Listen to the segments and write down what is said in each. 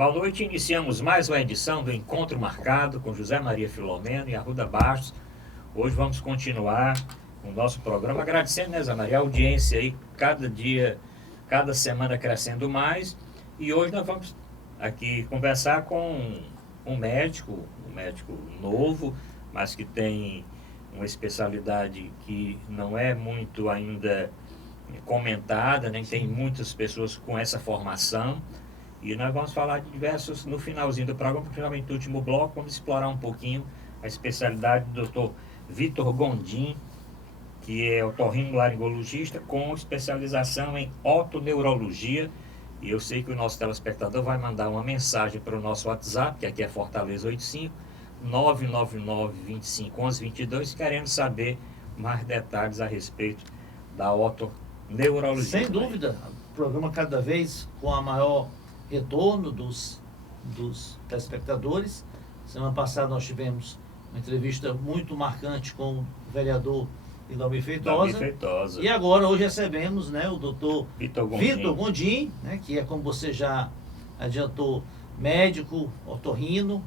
Boa noite, iniciamos mais uma edição do Encontro Marcado com José Maria Filomeno e Arruda Bastos. Hoje vamos continuar o nosso programa, agradecendo, né, Zé Maria, a audiência aí, cada dia, cada semana crescendo mais. E hoje nós vamos aqui conversar com um médico novo, mas que tem uma especialidade que não é muito ainda comentada, nem tem muitas pessoas com essa formação. E nós vamos falar de diversos, no finalzinho do programa, principalmente no último bloco, vamos explorar um pouquinho a especialidade do Dr. Vitor Gondim, que é otorrinolaringologista com especialização em otoneurologia. E eu sei que o nosso telespectador vai mandar uma mensagem para o nosso WhatsApp, que aqui é Fortaleza 85 999 25 11 22, querendo saber mais detalhes a respeito da otoneurologia. Sem dúvida, o programa cada vez com a maior retorno dos telespectadores. Semana passada nós tivemos uma entrevista muito marcante com o vereador Indomir Feitosa. E agora, hoje recebemos, né, o doutor Vitor Gondim, né, que é, como você já adiantou, médico, otorrino.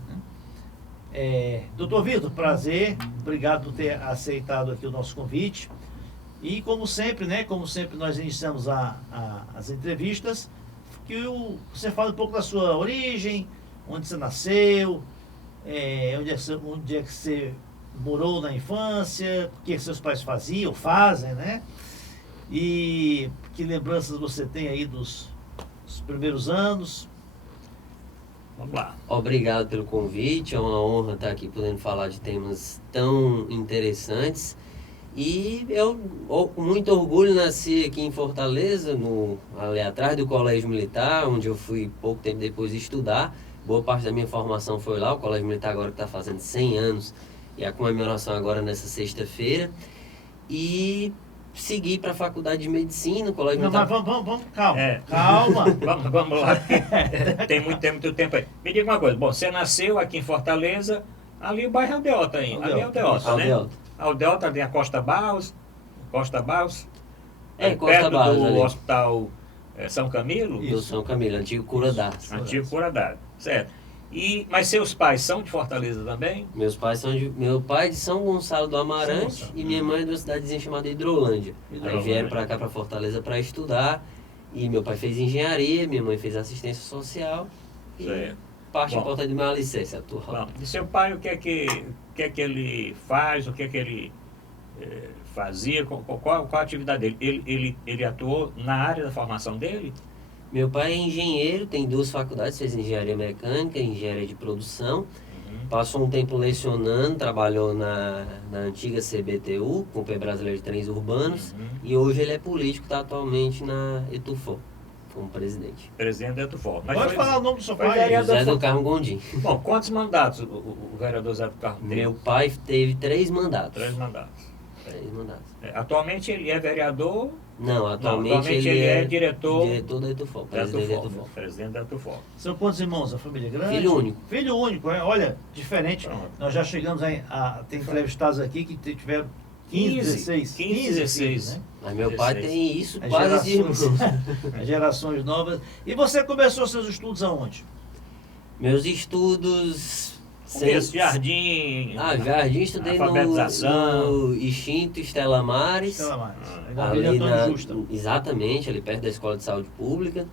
Né? Doutor Vitor, prazer, obrigado por ter aceitado aqui o nosso convite. E como sempre, né, nós iniciamos as entrevistas, que você fala um pouco da sua origem, onde você nasceu, onde é que você morou na infância, o que seus pais faziam, fazem, né? E que lembranças você tem aí dos primeiros anos? Vamos lá. Obrigado pelo convite, é uma honra estar aqui podendo falar de temas tão interessantes. E eu, com muito orgulho, nasci aqui em Fortaleza, ali atrás do Colégio Militar, onde eu fui pouco tempo depois estudar. Boa parte da minha formação foi lá, o Colégio Militar agora que está fazendo 100 anos, e a comemoração agora nessa sexta-feira. E segui para a Faculdade de Medicina, o Colégio Militar... Mas vamos, calma. Vamos lá, tem muito tempo aí. Me diga uma coisa, bom, você nasceu aqui em Fortaleza, ali o bairro Aldeota ainda, ali é Aldeota, né? Aldeota tem a Costa Barros, Costa perto Barros, do ali. Hospital São Camilo. Do São Camilo, antigo Cura d'Artes. Antigo Cura d'Artes, certo. Mas seus pais são de Fortaleza também? Meus pais são meu pai é de São Gonçalo do Amarante Gonçalo. E minha mãe é de uma cidadezinha chamada Hidrolândia. Aí vieram para cá, para Fortaleza, para estudar. E meu pai fez engenharia, minha mãe fez assistência social. E Certo. parte importante do meu alicerce atual. Bom, e seu pai, o que é que ele faz, o que é que ele fazia, qual a atividade dele? Ele atuou na área da formação dele? Meu pai é engenheiro, tem 2 faculdades, fez engenharia mecânica e engenharia de produção. Passou um tempo lecionando, trabalhou na antiga CBTU, Companhia Brasileira de Trens Urbanos. E hoje ele é político, está atualmente na ETUFO, como presidente. Presidente da ETUFO. Pode falar o nome do seu pai? vereador. José do Carmo Gondim. Bom, quantos mandatos o vereador Zé do Carmo teve? Meu pai teve 3 mandatos. 3 mandatos. 3 mandatos. Atualmente ele é vereador? Não, atualmente ele é diretor da ETUFO, presidente da ETUFO. Presidente da ETUFO. São quantos irmãos? A família grande? Filho único. Filho único, olha, diferente. Pronto. Nós já chegamos a ter entrevistados aqui que tiveram 15, 16 filhos, né? Mas meu pai 16. tem isso As quase de irmãos. As gerações novas. E você começou seus estudos aonde? Meus estudos... Jardim, Jardim, estudei alfabetização. no extinto Estela Maris. Estela Maris. Ali exatamente, ali perto da Escola de Saúde Pública.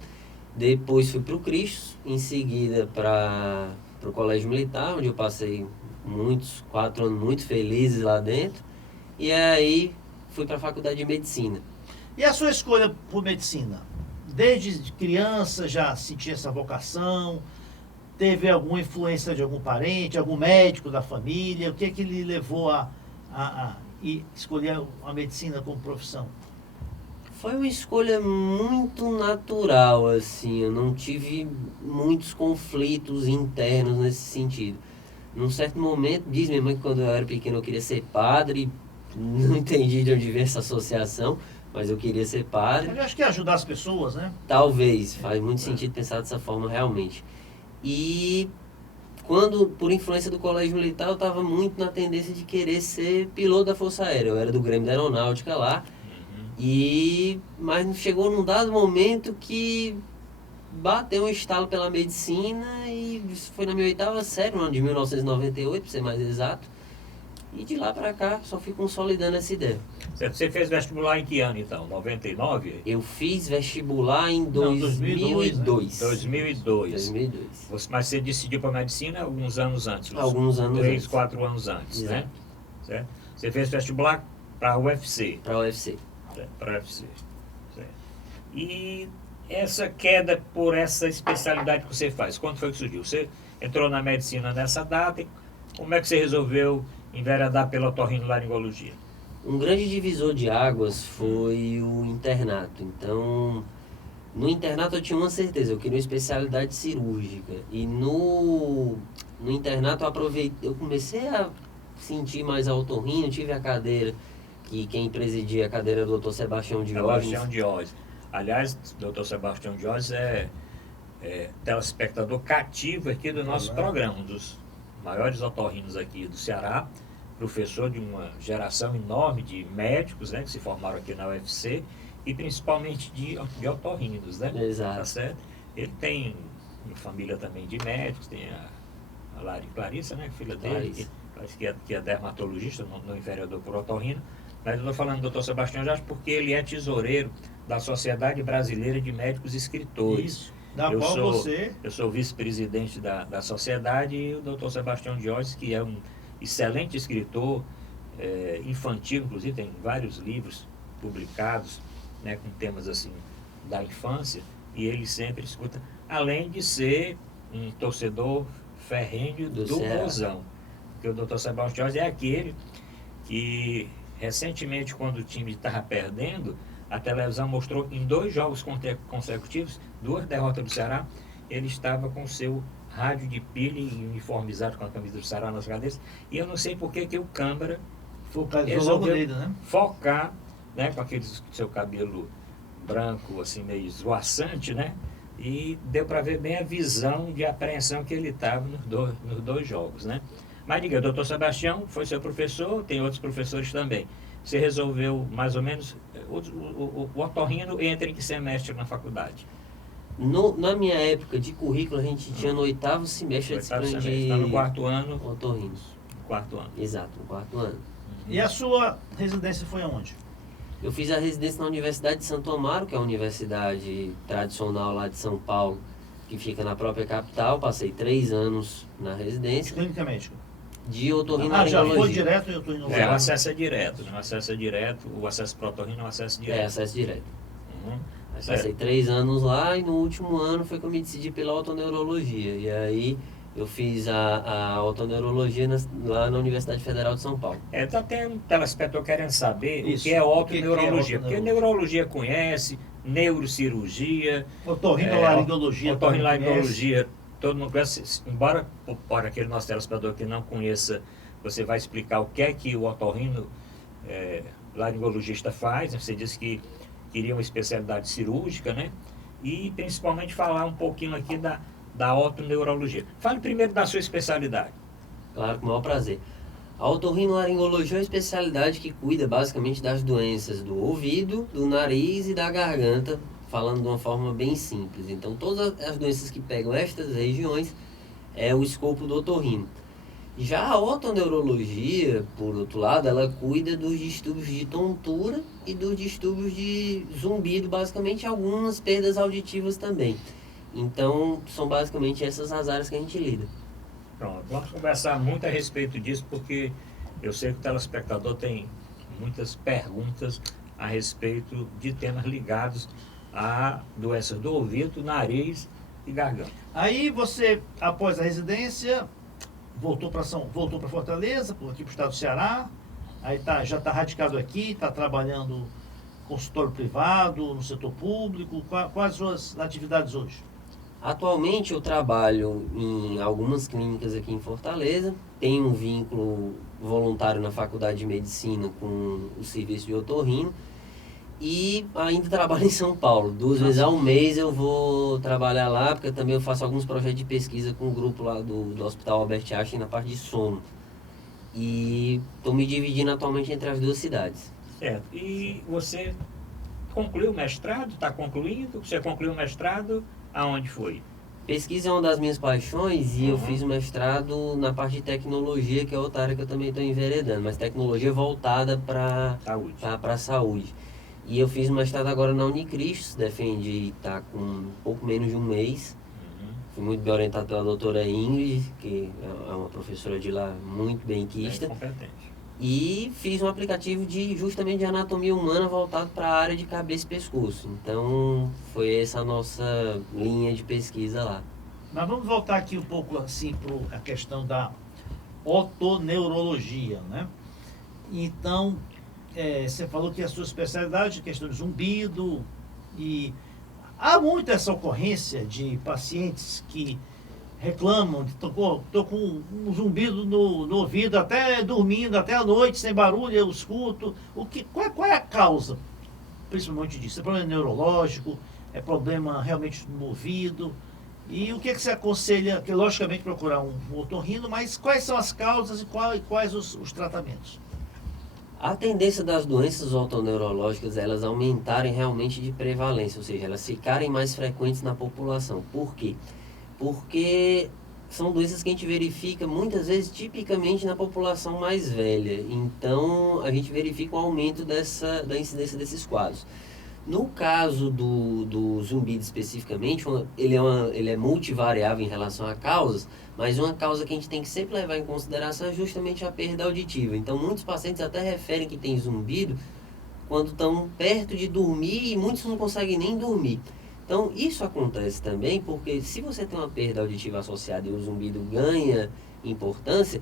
Depois fui para o Cristo, em seguida para o Colégio Militar, onde eu passei 4 anos muito felizes lá dentro. E aí fui para a Faculdade de Medicina. E a sua escolha por medicina? Desde criança já sentia essa vocação? Teve alguma influência de algum parente, algum médico da família? O que é que lhe levou a escolher a medicina como profissão? Foi uma escolha muito natural, assim. Eu não tive muitos conflitos internos nesse sentido. Num certo momento, diz minha mãe que quando eu era pequeno eu queria ser padre. Não entendi de onde veio essa associação, mas eu queria ser padre. Eu acho que é ajudar as pessoas, né? Talvez, faz muito sentido pensar dessa forma realmente. E quando, por influência do Colégio Militar, eu estava muito na tendência de querer ser piloto da Força Aérea. Eu era do Grêmio da Aeronáutica lá. Mas chegou num dado momento que bateu um estalo pela medicina e isso foi na minha 8ª série, no ano de 1998, para ser mais exato. E de lá para cá só fui consolidando essa ideia. Você fez vestibular em que ano então? 99? Eu fiz vestibular em Não, 2002. 2002. 2002. Mas você decidiu para medicina alguns anos antes? Alguns anos 3, antes. 4 anos antes, Exato. né? Certo? Você fez vestibular para a UFC. Para a UFC. Para a UFC. Certo. E essa queda por essa especialidade que você faz, quando foi que surgiu? Você entrou na medicina nessa data, e como é que você resolveu enveredar pela otorrinolaringologia? Um grande divisor de águas foi o internato. Então, no internato eu tinha uma certeza, eu queria uma especialidade cirúrgica. E no internato eu comecei a sentir mais a otorrino, tive a cadeira, que quem presidia a cadeira era o Dr. Sebastião Diógenes. Sebastião Diógenes. Aliás, o Dr. Sebastião Diógenes é telespectador cativo aqui do nosso programa, um dos maiores otorrinos aqui do Ceará, professor de uma geração enorme de médicos, né, que se formaram aqui na UFC, e principalmente de otorrinos, né? Exato. Tá certo? Ele tem uma família também de médicos, tem a Clarissa, né, filha dele, que é dermatologista no enveredador por otorrino. Mas eu estou falando do Dr. Sebastião Jorge porque ele é tesoureiro da Sociedade Brasileira de Médicos Escritores. Isso. Da qual você... Eu sou vice-presidente da sociedade, e o Dr. Sebastião Jorge, que é um excelente escritor infantil, inclusive tem vários livros publicados, né, com temas assim da infância, e ele sempre escuta, além de ser um torcedor ferrenho do Bozão. Porque o Dr. Sebastião Jorge é aquele que recentemente, quando o time estava perdendo, a televisão mostrou em 2 jogos consecutivos, 2 derrotas do Ceará, ele estava com seu rádio de pilha e uniformizado com a camisa do Ceará nas cadeiras, e eu não sei por que o Câmara resolveu nele, né? focar, né, com aquele seu cabelo branco, assim, meio esvoaçante, né, e deu para ver bem a visão de apreensão que ele estava nos 2 jogos, né. Mas diga, o doutor Sebastião foi seu professor, tem outros professores também. Você resolveu, mais ou menos, o otorrino entra em que semestre na faculdade? Na minha época de currículo, a gente tinha no 8º semestre a disciplina de... Está no 4º ano. Otorrinos. No 4º ano. Exato, no 4º ano. E a sua residência foi aonde? Eu fiz a residência na Universidade de Santo Amaro, que é a universidade tradicional lá de São Paulo, que fica na própria capital. Passei 3 anos na residência. Clínica médica. De otorrinolaringologia. Já foi direto em otorrinolaringologia? O acesso é direto, né? O acesso é direto, o acesso para otorrino é um acesso direto. Acesso direto. Uhum. Passei 3 anos lá e no último ano foi que eu me decidi pela otoneurologia. E aí eu fiz a otoneurologia lá na Universidade Federal de São Paulo. Tá tendo um telespectador querendo saber Isso. o que é otoneurologia. O que é Porque neurologia conhece, neurocirurgia, otorrinolaringologia. otorrinolaringologia, todo mundo conhece. Embora para aquele nosso telespectador que não conheça, você vai explicar o que é que o otorrino laringologista faz. Você disse que queria uma especialidade cirúrgica, né? E principalmente falar um pouquinho aqui da otoneurologia. Fale primeiro da sua especialidade. Claro, com o maior prazer. A otorrinolaringologia é uma especialidade que cuida basicamente das doenças do ouvido, do nariz e da garganta, falando de uma forma bem simples. Então, todas as doenças que pegam estas regiões é o escopo do otorrino. Já a otoneurologia, por outro lado, ela cuida dos distúrbios de tontura e dos distúrbios de zumbido, basicamente algumas perdas auditivas também. Então, são basicamente essas as áreas que a gente lida. Pronto, vamos conversar muito a respeito disso, porque eu sei que o telespectador tem muitas perguntas a respeito de temas ligados a doenças do ouvido, nariz e garganta. Aí você, após a residência, voltou para Fortaleza, aqui para o estado do Ceará, aí já está radicado aqui, está trabalhando consultório privado, no setor público. Quais as suas atividades hoje? Atualmente eu trabalho em algumas clínicas aqui em Fortaleza, tenho um vínculo voluntário na Faculdade de Medicina com o serviço de otorrino e ainda trabalho em São Paulo. 2 vezes ao mês eu vou trabalhar lá, porque também eu faço alguns projetos de pesquisa com o grupo lá do Hospital Albert Einstein na parte de sono. E estou me dividindo atualmente entre as 2 cidades. Certo. E você concluiu o mestrado? Está concluindo? Você concluiu o mestrado Aonde foi? Pesquisa é uma das minhas paixões e eu Uhum. fiz um mestrado na parte de tecnologia, que é outra área que eu também estou enveredando, mas tecnologia voltada para Saúde. a saúde. E eu fiz um mestrado agora na Unicristos, defendi, está com um pouco menos de um mês. Uhum. Fui muito bem orientado pela doutora Ingrid, que é uma professora de lá muito Bem benquista. competente. E fiz um aplicativo justamente de anatomia humana voltado para a área de cabeça e pescoço. Então, foi essa a nossa linha de pesquisa lá. Mas vamos voltar aqui um pouco assim para a questão da otoneurologia, né? Então, você falou que a sua especialidade é questão de zumbido e há muito essa ocorrência de pacientes que reclamam de tô com um zumbido no ouvido, até dormindo, até à noite, sem barulho, eu escuto. Qual é a causa, principalmente disso? É problema neurológico? É problema realmente no ouvido? E o que você aconselha? Que logicamente procurar um otorrino, mas quais são as causas e quais os tratamentos? A tendência das doenças otoneurológicas é elas aumentarem realmente de prevalência, ou seja, elas ficarem mais frequentes na população. Por quê? Porque são doenças que a gente verifica muitas vezes tipicamente na população mais velha. Então, a gente verifica um aumento da incidência desses quadros. No caso do zumbido especificamente, ele é multivariável em relação a causas, mas uma causa que a gente tem que sempre levar em consideração é justamente a perda auditiva. Então, muitos pacientes até referem que tem zumbido quando estão perto de dormir e muitos não conseguem nem dormir. Então, isso acontece também porque se você tem uma perda auditiva associada e o zumbido ganha importância,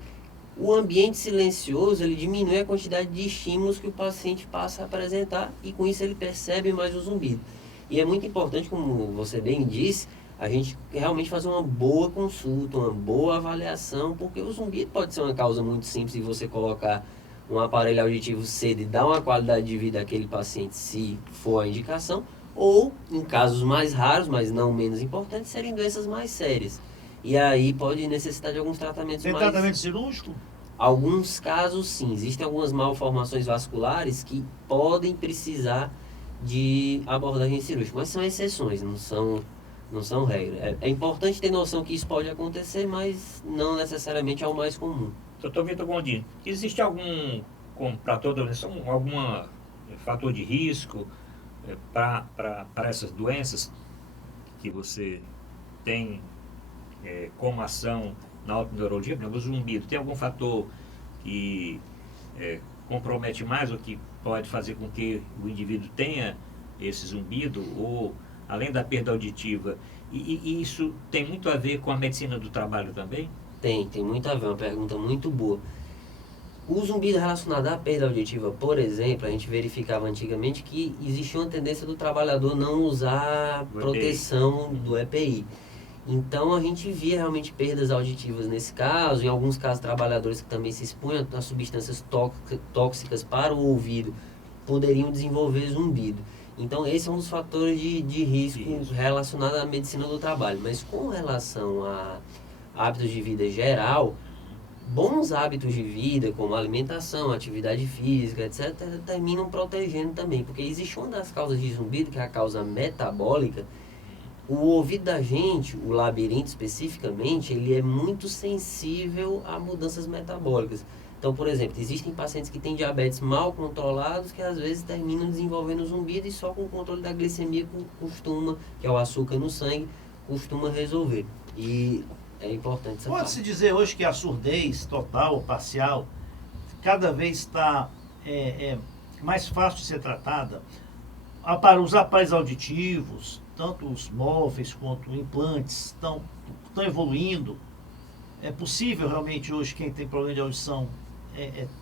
o ambiente silencioso ele diminui a quantidade de estímulos que o paciente passa a apresentar e com isso ele percebe mais o zumbido. E é muito importante, como você bem disse, a gente realmente fazer uma boa consulta, uma boa avaliação, porque o zumbido pode ser uma causa muito simples de você colocar um aparelho auditivo cedo e dar uma qualidade de vida àquele paciente, se for a indicação, ou, em casos mais raros, mas não menos importantes, serem doenças mais sérias. E aí pode necessitar de alguns tratamentos Tem mais... tratamento cirúrgico? Alguns casos, sim. Existem algumas malformações vasculares que podem precisar de abordagem cirúrgica, mas são exceções, não são regra. É importante ter noção que isso pode acontecer, mas não necessariamente é o mais comum. Doutor Vitor Gondim, existe algum, para toda doença, algum fator de risco para essas doenças que você tem como ação na otoneurologia? Por exemplo, o zumbido, tem algum fator que compromete mais ou que pode fazer com que o indivíduo tenha esse zumbido, ou além da perda auditiva, e isso tem muito a ver com a medicina do trabalho também? Tem muito a ver, uma pergunta muito boa. O zumbido relacionado à perda auditiva, por exemplo, a gente verificava antigamente que existia uma tendência do trabalhador não usar proteção do EPI. Então a gente via realmente perdas auditivas nesse caso, em alguns casos trabalhadores que também se expunham a substâncias tóxicas para o ouvido poderiam desenvolver zumbido. Então esse é um dos fatores de risco relacionado à medicina do trabalho. Mas com relação a hábitos de vida geral, bons hábitos de vida, como alimentação, atividade física, etc., terminam protegendo também, porque existe uma das causas de zumbido, que é a causa metabólica. O ouvido da gente, o labirinto especificamente, ele é muito sensível a mudanças metabólicas. Então, por exemplo, existem pacientes que têm diabetes mal controlados, que às vezes terminam desenvolvendo zumbido e só com o controle da glicemia que é o açúcar no sangue, costuma resolver. E é importante essa parte. Pode-se dizer hoje que a surdez total ou parcial cada vez está mais fácil de ser tratada. Para os aparelhos auditivos, tanto os móveis quanto implantes estão evoluindo. É possível realmente hoje quem tem problema de audição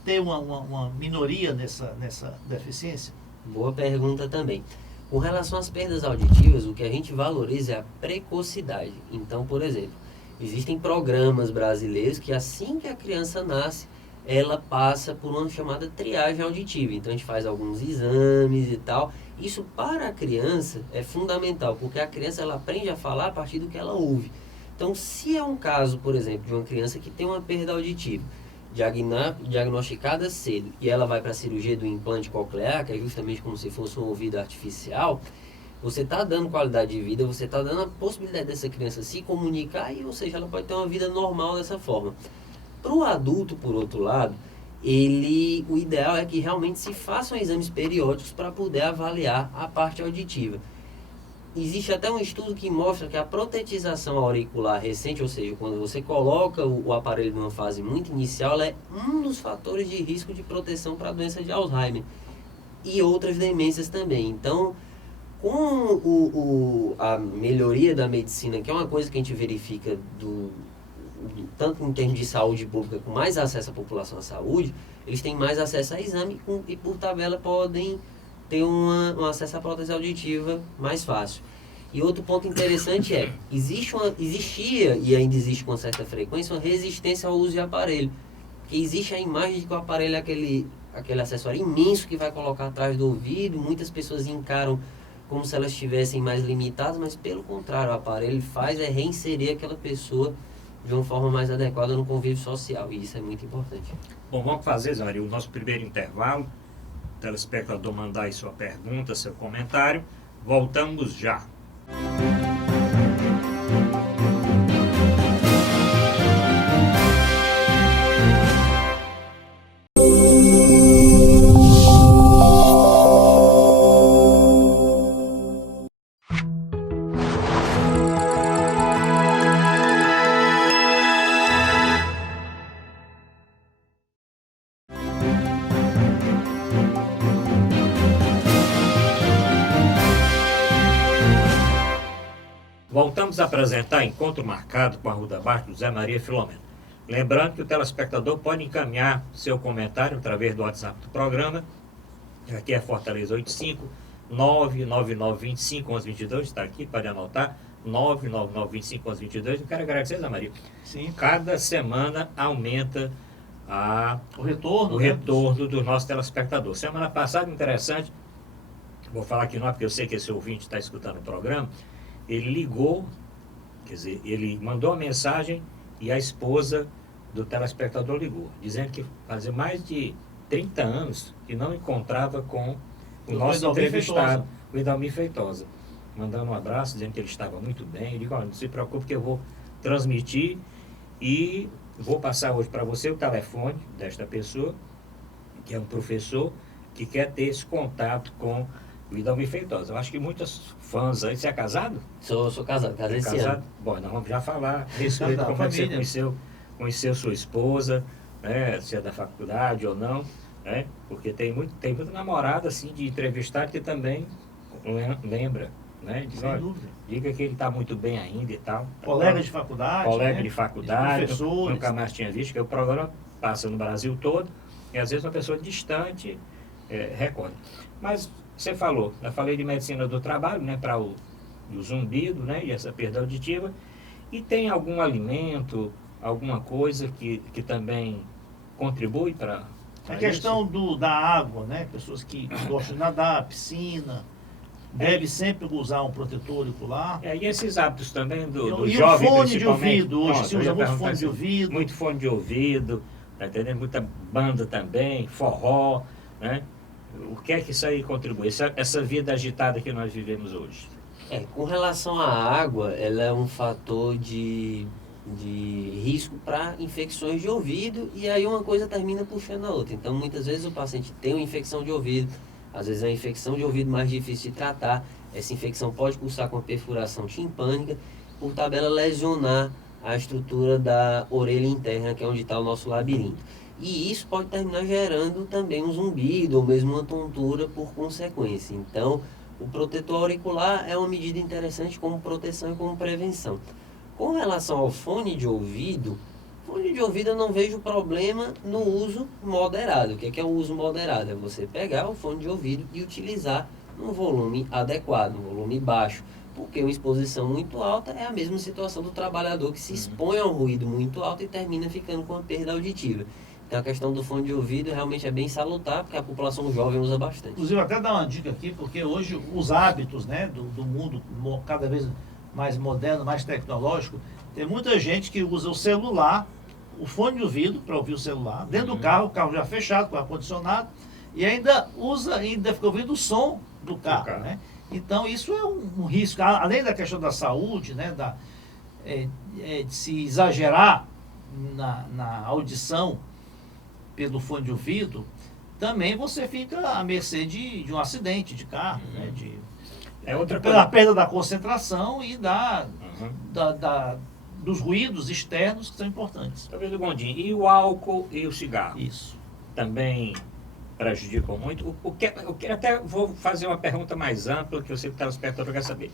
ter uma minoria nessa deficiência? Boa pergunta também. Com relação às perdas auditivas, o que a gente valoriza é a precocidade. Então, por exemplo, existem programas brasileiros que assim que a criança nasce, ela passa por uma chamada triagem auditiva. Então a gente faz alguns exames e tal. Isso para a criança é fundamental, porque a criança ela aprende a falar a partir do que ela ouve. Então se é um caso, por exemplo, de uma criança que tem uma perda auditiva, diagnosticada cedo, e ela vai para a cirurgia do implante coclear, que é justamente como se fosse um ouvido artificial, você está dando qualidade de vida, você está dando a possibilidade dessa criança se comunicar e, ou seja, ela pode ter uma vida normal dessa forma. Para o adulto, por outro lado, o ideal é que realmente se façam exames periódicos para poder avaliar a parte auditiva. Existe até um estudo que mostra que a protetização auricular recente, ou seja, quando você coloca o aparelho numa fase muito inicial, ela é um dos fatores de risco de proteção para a doença de Alzheimer e outras demências também. Então, com a melhoria da medicina, que é uma coisa que a gente verifica tanto em termos de saúde pública, com mais acesso à população à saúde, eles têm mais acesso a exame e, por tabela, podem ter um acesso à prótese auditiva mais fácil. E outro ponto interessante existia e ainda existe com certa frequência uma resistência ao uso de aparelho. Porque existe a imagem de que o aparelho é aquele acessório imenso que vai colocar atrás do ouvido, muitas pessoas encaram como se elas estivessem mais limitadas, mas pelo contrário, o aparelho faz reinserir aquela pessoa de uma forma mais adequada no convívio social, e isso é muito importante. Bom, vamos fazer, Zé Maria, o nosso primeiro intervalo. O telespectador mandar aí sua pergunta, seu comentário. Voltamos já. Voltamos a apresentar encontro marcado com a Arruda Bastos, do Zé Maria Filomeno. Lembrando que o telespectador pode encaminhar seu comentário através do WhatsApp do programa. Aqui é Fortaleza 85 99925 1122, está aqui, pode anotar, 99925 1122. Eu quero agradecer, Zé Maria. Sim. Cada semana aumenta o retorno dos nossos telespectadores. Semana passada, interessante, vou falar aqui não, porque eu sei que esse ouvinte está escutando o programa. Ele ligou, quer dizer, ele mandou uma mensagem e a esposa do telespectador ligou, dizendo que fazia mais de 30 anos que não encontrava com o nosso entrevistado, o Idalmir Feitosa. Mandando um abraço, dizendo que ele estava muito bem. Ele disse, não se preocupe que eu vou transmitir e vou passar hoje para você o telefone desta pessoa, que é um professor, que quer ter esse contato com o Idalmir Feitosa. Eu acho que muitos fãs aí... Você é casado? Sou casado, casei esse ano. Bom, nós vamos já falar a respeito como é que você conheceu sua esposa, né, se é da faculdade ou não, né? Porque tem muita namorada assim, de entrevistado que também lembra, né? Diz, sem dúvida. Diga que ele está muito bem ainda e tal. Colega de faculdade. Colega, né? de faculdade, professores. Nunca mais tinha visto, que o programa passa no Brasil todo, e às vezes uma pessoa distante recorda. Mas você falou, eu falei de medicina do trabalho, né, para o zumbido, né, e essa perda auditiva. E tem algum alimento, alguma coisa que também contribui para a questão da água, né? Pessoas que gostam de nadar, piscina, deve sempre usar um protetor auricular. E esses hábitos também do e jovem, o fone principalmente. de ouvido, hoje se usa muito fone assim, de ouvido. Muito fone de ouvido, tá entendendo? Muita banda também, forró, né? O que é que isso aí contribui? Essa vida agitada que nós vivemos hoje. Com relação à água, ela é um fator de risco para infecções de ouvido, e aí uma coisa termina puxando a outra. Então, muitas vezes o paciente tem uma infecção de ouvido, às vezes é uma infecção de ouvido mais difícil de tratar. Essa infecção pode cursar com perfuração timpânica, por tabela lesionar a estrutura da orelha interna, que é onde está o nosso labirinto. E isso pode terminar gerando também um zumbido ou mesmo uma tontura por consequência. Então, o protetor auricular é uma medida interessante como proteção e como prevenção. Com relação ao fone de ouvido eu não vejo problema no uso moderado. O que é o uso moderado? É você pegar o fone de ouvido e utilizar num volume adequado, num volume baixo. Porque uma exposição muito alta é a mesma situação do trabalhador que se expõe a um ruído muito alto e termina ficando com a perda auditiva. Então a questão do fone de ouvido realmente é bem salutar, porque a população jovem usa bastante. Inclusive, até dar uma dica aqui, porque hoje os hábitos, né, do mundo cada vez mais moderno, mais tecnológico, tem muita gente que usa o celular, o fone de ouvido para ouvir o celular, dentro do carro, o carro já fechado, com ar-condicionado, e ainda fica ouvindo o som do carro, né? Então, isso é um risco, além da questão da saúde, né, de se exagerar na audição pelo fone de ouvido, também você fica à mercê de um acidente de carro, né, outra pela coisa. perda da concentração e Uhum. dos ruídos externos que são importantes. Talvez o Gondim. E o álcool e o cigarro? Isso. Também prejudicam muito. Eu até vou fazer uma pergunta mais ampla, que eu sei que o telespectador quer saber.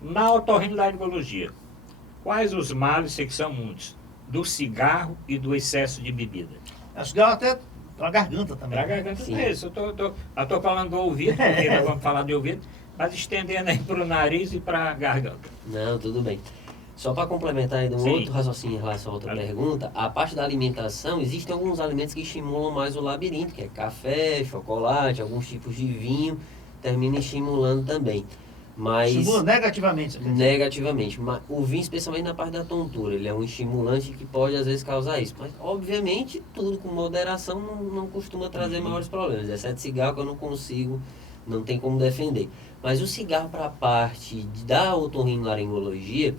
Na otorrinolaringologia, quais os males, sei que são muitos, do cigarro e do excesso de bebida? O cigarro até para a garganta também. Para a garganta, Sim. é isso. Eu estou falando do ouvido, porque nós vamos falar de ouvido, mas estendendo aí para o nariz e para a garganta. Não, tudo bem. Só para complementar aí de um Sim. outro raciocínio em relação a outra pergunta, a parte da alimentação, existem alguns alimentos que estimulam mais o labirinto, que é café, chocolate, alguns tipos de vinho, termina estimulando também. Mas Estimula negativamente. Você quer dizer. negativamente. Mas o vinho, especialmente na parte da tontura, ele é um estimulante que pode às vezes causar isso. Mas, obviamente, tudo com moderação não costuma trazer maiores problemas. Exceto cigarro que eu não consigo, não tem como defender. Mas o cigarro para a parte da otorrinolaringologia,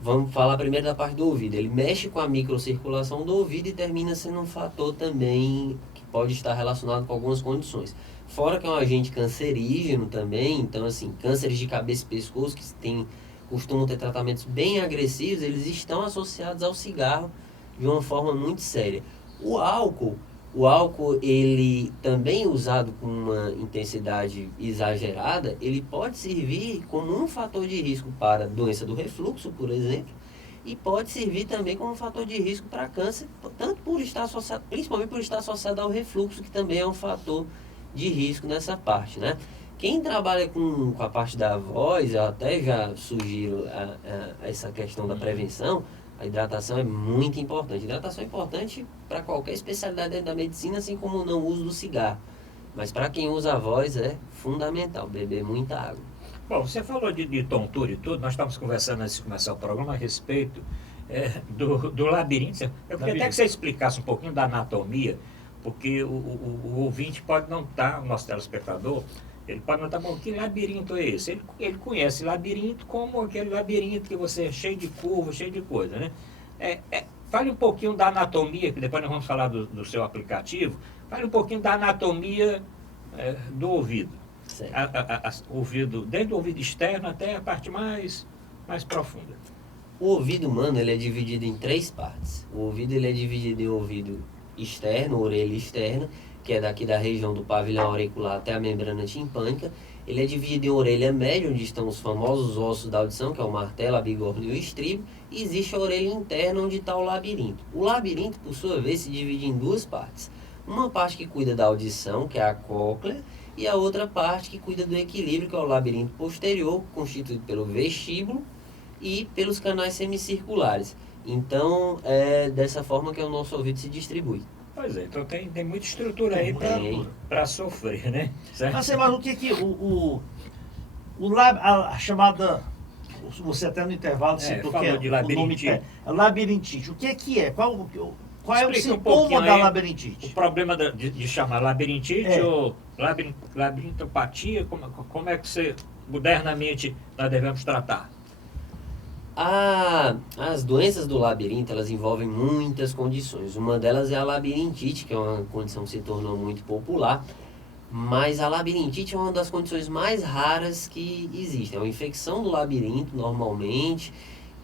vamos falar primeiro da parte do ouvido. Ele mexe com a microcirculação do ouvido e termina sendo um fator também que pode estar relacionado com algumas condições. Fora que é um agente cancerígeno também, então assim, cânceres de cabeça e pescoço que costumam ter tratamentos bem agressivos, eles estão associados ao cigarro de uma forma muito séria. O álcool, ele também usado com uma intensidade exagerada, ele pode servir como um fator de risco para doença do refluxo, por exemplo, e pode servir também como um fator de risco para câncer, tanto por estar associado, principalmente por estar associado ao refluxo, que também é um fator de risco nessa parte, né? Quem trabalha com a parte da voz, eu até já sugiro essa questão da prevenção. A hidratação é muito importante. A hidratação é importante para qualquer especialidade dentro da medicina, assim como o não uso do cigarro. Mas para quem usa a voz é fundamental beber muita água. Bom, você falou de tontura e tudo, nós estávamos conversando antes de começar o programa a respeito do labirinto. Eu queria até que você explicasse um pouquinho da anatomia, porque o ouvinte pode não estar, o nosso telespectador, ele pode não estar, bom, que labirinto é esse? Ele conhece labirinto como aquele labirinto que você é cheio de curvas, cheio de coisa, né? Fale um pouquinho da anatomia, que depois nós vamos falar do seu aplicativo. Fale um pouquinho da anatomia do ouvido. Ouvido, desde o ouvido externo até a parte mais profunda. O ouvido humano ele é dividido em 3 partes. O ouvido ele é dividido em ouvido externo, orelha externa, que é daqui da região do pavilhão auricular até a membrana timpânica. Ele é dividido em orelha média, onde estão os famosos ossos da audição, que é o martelo, a bigorna e o estribo. E existe a orelha interna, onde está o labirinto. O labirinto, por sua vez, se divide em 2 partes. Uma parte que cuida da audição, que é a cóclea, e a outra parte que cuida do equilíbrio, que é o labirinto posterior, constituído pelo vestíbulo e pelos canais semicirculares. Então, é dessa forma que o nosso ouvido se distribui. Pois é, então tem muita estrutura aí para sofrer, né? Certo? Mas o que a chamada, você até no intervalo citou que é de o nome labirintite. labirintite. O que é? Qual é o Explica um sintoma pouquinho da aí labirintite? O problema de chamar labirintite ou labirintopatia, como é que você, modernamente, nós devemos tratar? As doenças do labirinto, elas envolvem muitas condições. Uma delas é a labirintite, que é uma condição que se tornou muito popular. Mas a labirintite é uma das condições mais raras que existem. É uma infecção do labirinto, normalmente.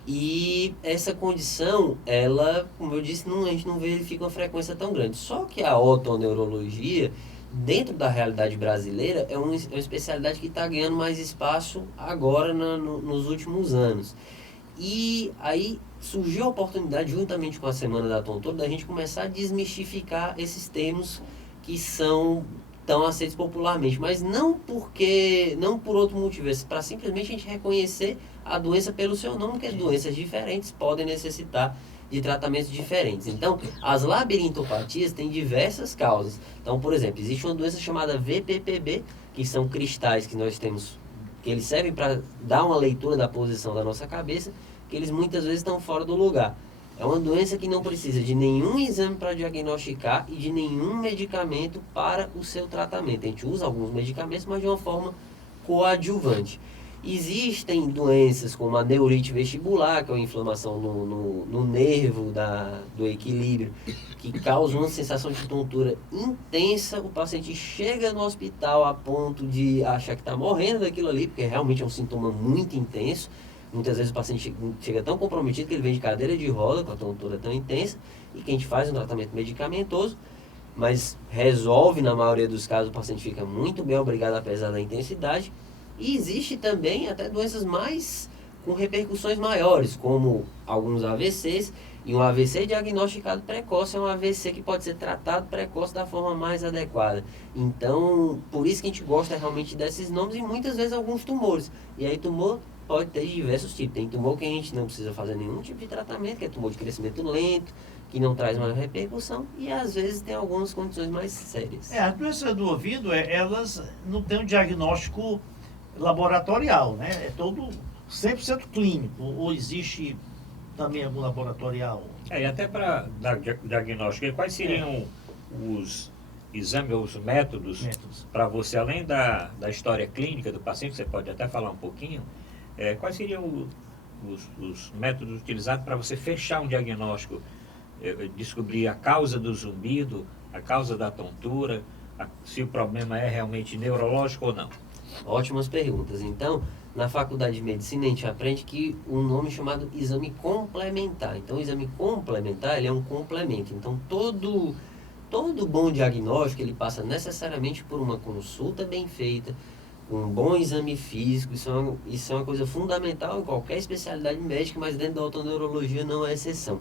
E essa condição, ela, como eu disse, a gente não verifica uma frequência tão grande. Só que a otoneurologia, dentro da realidade brasileira, é uma especialidade que está ganhando mais espaço agora nos últimos anos. E aí surgiu a oportunidade, juntamente com a Semana da Tontura, da gente começar a desmistificar esses termos que são tão aceitos popularmente, mas não por outro motivo, é para simplesmente a gente reconhecer a doença pelo seu nome, porque doenças diferentes podem necessitar de tratamentos diferentes. Então, as labirintopatias têm diversas causas. Então, por exemplo, existe uma doença chamada VPPB, que são cristais que nós temos, que eles servem para dar uma leitura da posição da nossa cabeça, que eles muitas vezes estão fora do lugar. É uma doença que não precisa de nenhum exame para diagnosticar e de nenhum medicamento para o seu tratamento. A gente usa alguns medicamentos, mas de uma forma coadjuvante. Existem doenças como a neurite vestibular, que é uma inflamação no nervo do equilíbrio, que causa uma sensação de tontura intensa. O paciente chega no hospital a ponto de achar que está morrendo daquilo ali, porque realmente é um sintoma muito intenso. Muitas vezes o paciente chega tão comprometido que ele vem de cadeira de roda com a tontura tão intensa, e que a gente faz um tratamento medicamentoso, mas resolve na maioria dos casos, o paciente fica muito bem, obrigado apesar da intensidade. E existe também até doenças com repercussões maiores, como alguns AVCs, e um AVC diagnosticado precoce é um AVC que pode ser tratado precoce da forma mais adequada. Então, por isso que a gente gosta realmente desses nomes, e muitas vezes alguns tumores. E aí tumor pode ter diversos tipos. Tem tumor que a gente não precisa fazer nenhum tipo de tratamento, que é tumor de crescimento lento, que não traz maior repercussão, e às vezes tem algumas condições mais sérias. A doença do ouvido, elas não têm um diagnóstico laboratorial, né? É todo 100% clínico, ou existe também algum laboratorial? E até para dar diagnóstico, quais seriam os exames, os métodos para você, além da história clínica do paciente, você pode até falar um pouquinho, quais seriam os métodos utilizados para você fechar um diagnóstico, descobrir a causa do zumbido, a causa da tontura, se o problema é realmente neurológico ou não? Ótimas perguntas. Então, na faculdade de medicina a gente aprende que um nome chamado exame complementar. Então, o exame complementar, ele é um complemento. Então, todo bom diagnóstico, ele passa necessariamente por uma consulta bem feita, um bom exame físico. Isso é uma coisa fundamental em qualquer especialidade médica, mas dentro da otoneurologia não é exceção.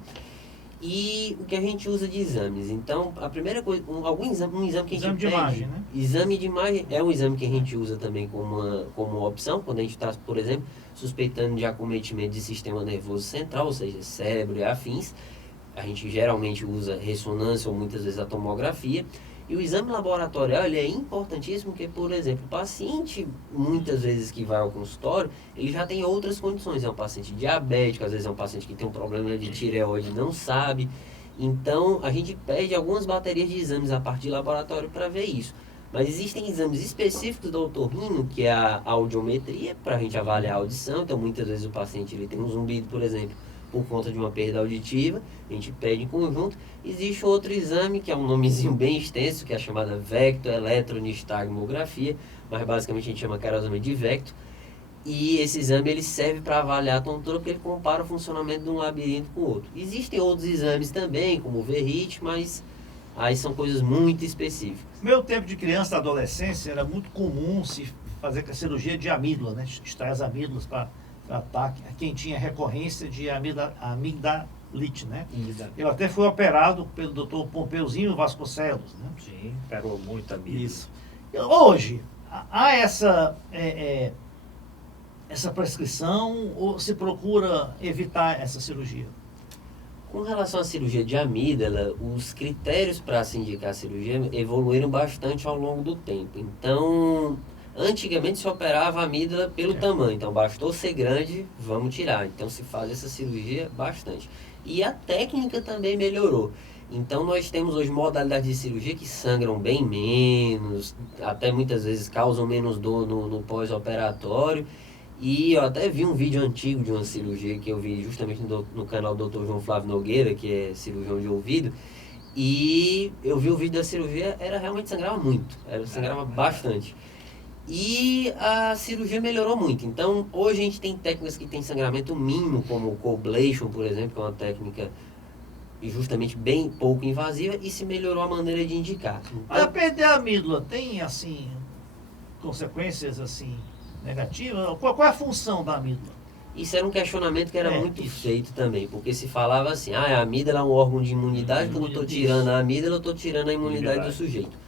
E o que a gente usa de exames? Então, a primeira coisa, um exame que a gente Exame de pede, imagem, né? exame de imagem é um exame que a gente usa também como opção, quando a gente está, por exemplo, suspeitando de acometimento de sistema nervoso central, ou seja, cérebro e afins. A gente geralmente usa ressonância ou muitas vezes a tomografia. E o exame laboratorial, ele é importantíssimo porque, por exemplo, o paciente, muitas vezes que vai ao consultório, ele já tem outras condições. É um paciente diabético, às vezes é um paciente que tem um problema de tireoide e não sabe. Então, a gente pede algumas baterias de exames a partir do laboratório para ver isso. Mas existem exames específicos do otorrino, que é a audiometria, para a gente avaliar a audição. Então, muitas vezes o paciente ele tem um zumbido, por exemplo, por conta de uma perda auditiva, a gente pede em conjunto. Existe outro exame, que é um nomezinho bem extenso, que é a chamada vectoeletronistagmografia, mas basicamente a gente chama carinhosamente de vecto. E esse exame ele serve para avaliar a tontura, porque ele compara o funcionamento de um labirinto com o outro. Existem outros exames também, como o VRIT, mas aí são coisas muito específicas. Meu tempo de criança e adolescência era muito comum se fazer a cirurgia de amígdala, né? Extrair as amígdalas para ataque, quem tinha recorrência de amigdalite, né? Exato. Eu até fui operado pelo Dr. Pompeuzinho Vasconcelos, né? Sim, operou muito amigo. Isso. Hoje, há essa prescrição ou se procura evitar essa cirurgia? Com relação à cirurgia de amígdala, os critérios para se indicar a cirurgia evoluíram bastante ao longo do tempo. Então, antigamente se operava a amígdala pelo tamanho, então bastou ser grande, vamos tirar. Então se faz essa cirurgia bastante. E a técnica também melhorou. Então nós temos hoje modalidades de cirurgia que sangram bem menos, até muitas vezes causam menos dor no pós-operatório. E eu até vi um vídeo antigo de uma cirurgia que eu vi justamente no canal do Dr. João Flávio Nogueira, que é cirurgião de ouvido. E eu vi o vídeo da cirurgia, realmente sangrava muito, sangrava bastante. E a cirurgia melhorou muito. Então, hoje a gente tem técnicas que tem sangramento mínimo, como o coblation, por exemplo, que é uma técnica justamente bem pouco invasiva, e se melhorou a maneira de indicar. Mas perder a amígdala tem, assim, consequências, assim, negativas? Qual é a função da amígdala? Isso era um questionamento que era muito feito também, porque se falava assim, a amígdala é um órgão de imunidade, quando eu estou tirando a amígdala, eu estou tirando a imunidade do sujeito.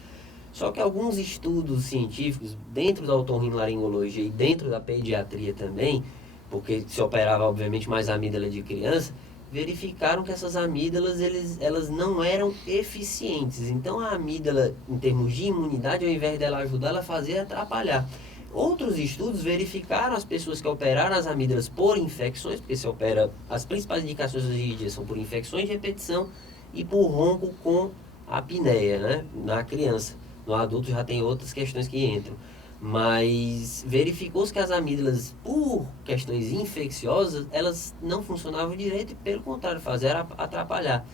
Só que alguns estudos científicos, dentro da otorrinolaringologia e dentro da pediatria também, porque se operava obviamente mais a amígdala de criança, verificaram que essas amígdalas elas não eram eficientes. Então a amígdala, em termos de imunidade, ao invés dela ajudar, ela fazia atrapalhar. Outros estudos verificaram as pessoas que operaram as amígdalas por infecções, porque se opera, as principais indicações hoje em dia são por infecções de repetição e por ronco com apneia, né, na criança. No adulto já tem outras questões que entram. Mas verificou-se que as amígdalas, por questões infecciosas, elas não funcionavam direito e, pelo contrário, faziam atrapalhar.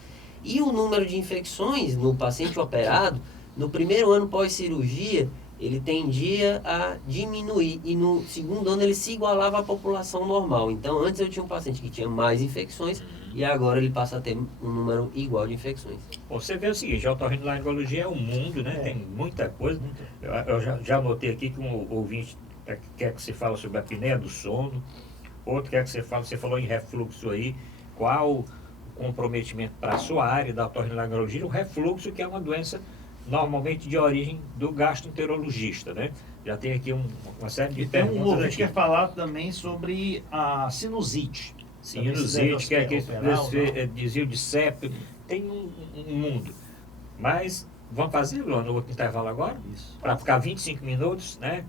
E o número de infecções no paciente operado, no primeiro ano pós-cirurgia, ele tendia a diminuir e no segundo ano ele se igualava à população normal. Então, antes eu tinha um paciente que tinha mais infecções e agora ele passa a ter um número igual de infecções. Você vê o seguinte, a otorrinolaringologia é um mundo, né? Tem muita coisa. Eu já notei aqui que um ouvinte quer que você fale sobre a apneia do sono, outro quer que você falou em refluxo aí, qual o comprometimento para a sua área da otorrinolaringologia, o refluxo, que é uma doença normalmente de origem do gastroenterologista, né? Já tem aqui uma série de Tem perguntas um ouvinte aqui. que quer falar também sobre a sinusite. Sinusite, que é que operar ou não. desvio de septo, tem um mundo. Mas vamos fazer, Luan, no outro intervalo agora? Isso. Para ficar 25 minutos, né?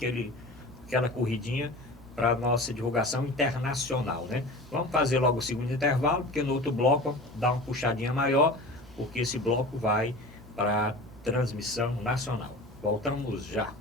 Aquela corridinha para a nossa divulgação internacional, né? Vamos fazer logo o segundo intervalo, porque no outro bloco dá uma puxadinha maior, porque esse bloco vai para a transmissão nacional. Voltamos já.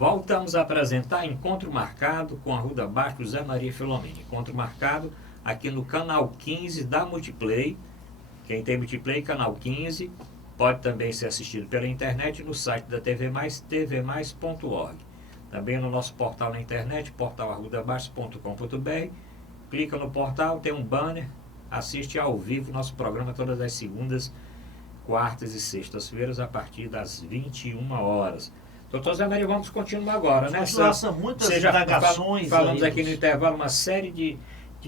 Voltamos a apresentar Encontro Marcado com Arruda Bastos, José Maria Filomeno. Encontro marcado aqui no canal 15 da Multiplay. Quem tem Multiplay, canal 15, pode também ser assistido pela internet no site da TV Mais, tvmais.org. Também no nosso portal na internet, portalarrudabastos.com.br. Clica no portal, tem um banner, assiste ao vivo nosso programa todas as segundas, quartas e sextas-feiras, a partir das 21 horas. Doutor Zé Maria, vamos continuar agora, né? Nossa, muitas indagações. Falamos aí aqui no intervalo uma série de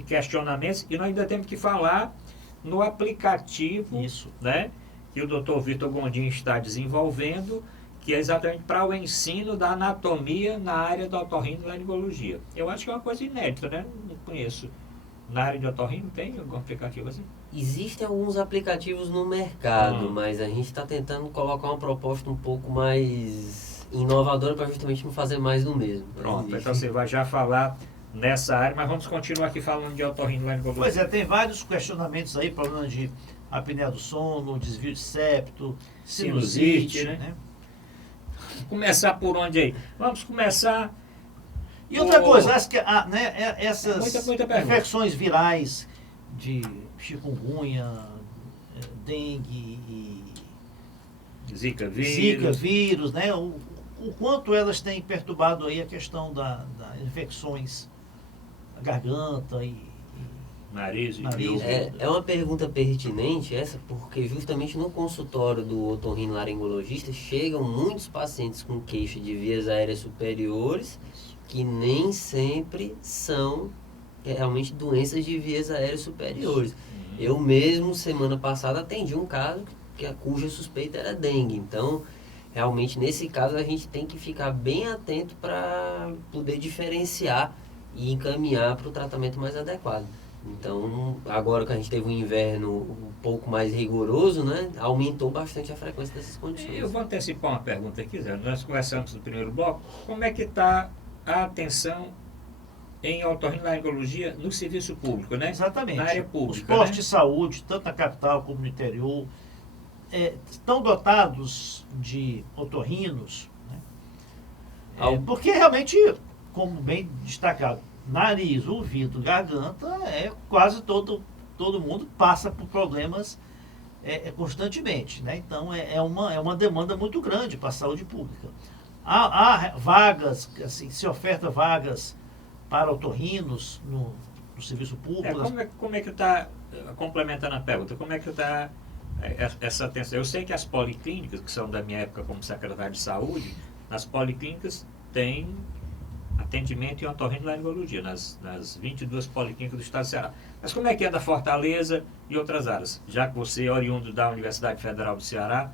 questionamentos e nós ainda temos que falar no aplicativo, Isso. né, que o doutor Vitor Gondim está desenvolvendo, que é exatamente para o ensino da anatomia na área da otorrinolaringologia. Eu acho que é uma coisa inédita, né? Não conheço. Na área de otorrino tem algum aplicativo assim? Existem alguns aplicativos no mercado, mas a gente está tentando colocar uma proposta um pouco mais inovadora para justamente não fazer mais do mesmo. Pronto, então você vai já falar nessa área, mas vamos continuar aqui falando de otorrinolaringologia. Pois é, tem vários questionamentos aí, falando de apneia do sono, desvio de septo, sinusite, né? Começar por onde aí? Vamos começar... E outra coisa, acho que essas muita infecções virais de chikungunya, dengue e Zika vírus, né? O quanto elas têm perturbado aí a questão das infecções da garganta e nariz. É uma pergunta pertinente essa, porque justamente no consultório do otorrinolaringologista chegam muitos pacientes com queixa de vias aéreas superiores que nem sempre são realmente doenças de vias aéreas superiores. Eu mesmo, semana passada, atendi um caso cuja suspeita era dengue. Então, realmente, nesse caso, a gente tem que ficar bem atento para poder diferenciar e encaminhar para o tratamento mais adequado. Então, agora que a gente teve um inverno um pouco mais rigoroso, né, aumentou bastante a frequência dessas condições. Eu vou antecipar uma pergunta aqui, Zé. Nós conversamos no primeiro bloco. Como é que está a atenção em otorrinolaringologia no serviço público, né? Exatamente. Na área pública, os postos né? de saúde, tanto na capital como no interior, estão dotados de otorrinos, né? Porque realmente, como bem destacado, nariz, ouvido, garganta, quase todo mundo passa por problemas constantemente, né? Então é uma demanda muito grande para a saúde pública. Há vagas, assim, se oferta vagas para otorrinos no serviço público. Como é que está, complementando a pergunta, como é que está essa atenção? Eu sei que as policlínicas, que são da minha época como secretário de saúde, nas policlínicas tem atendimento em otorrinolaringologia, nas 22 policlínicas do estado do Ceará. Mas como é que é da Fortaleza e outras áreas? Já que você é oriundo da Universidade Federal do Ceará,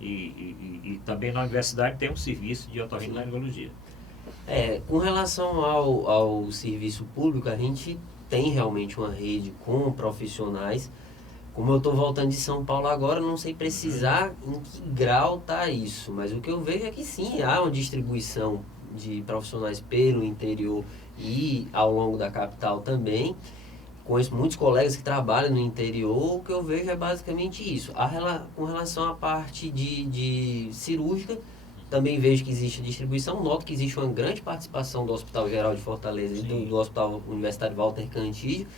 e também na universidade tem um serviço de otorrinolaringologia. Com relação ao serviço público, a gente tem realmente uma rede com profissionais. Como eu estou voltando de São Paulo agora, não sei precisar em que grau está isso, mas o que eu vejo é que sim, há uma distribuição de profissionais pelo interior e ao longo da capital também. Conheço muitos colegas que trabalham no interior, o que eu vejo é basicamente isso. Com relação à parte de cirúrgica, também vejo que existe a distribuição, noto que existe uma grande participação do Hospital Geral de Fortaleza e do Hospital Universitário Walter Cantídio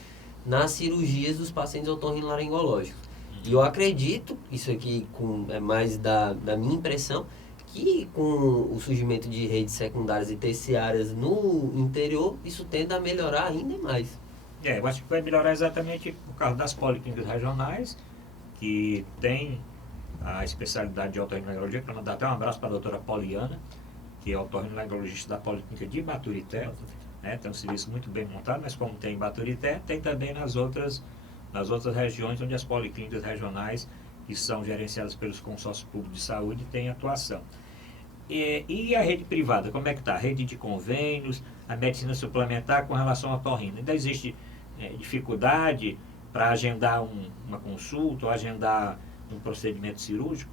nas cirurgias dos pacientes otorrinolaringológicos. E eu acredito, isso aqui é mais da minha impressão, que com o surgimento de redes secundárias e terciárias no interior, isso tende a melhorar ainda mais. Eu acho que vai melhorar exatamente por causa das policlínicas regionais, que tem a especialidade de otorrinolaringologia. Quero mandar até um abraço para a doutora Poliana, que é otorrinolaringologista da Policlínica de Baturité. Tem um serviço muito bem montado, mas como tem em Baturité, tem também nas outras regiões onde as policlínicas regionais, que são gerenciadas pelos consórcios públicos de saúde, têm atuação. E a rede privada, como é que está? A rede de convênios, a medicina suplementar com relação ao otorrino. Ainda existe dificuldade para agendar uma consulta ou agendar um procedimento cirúrgico?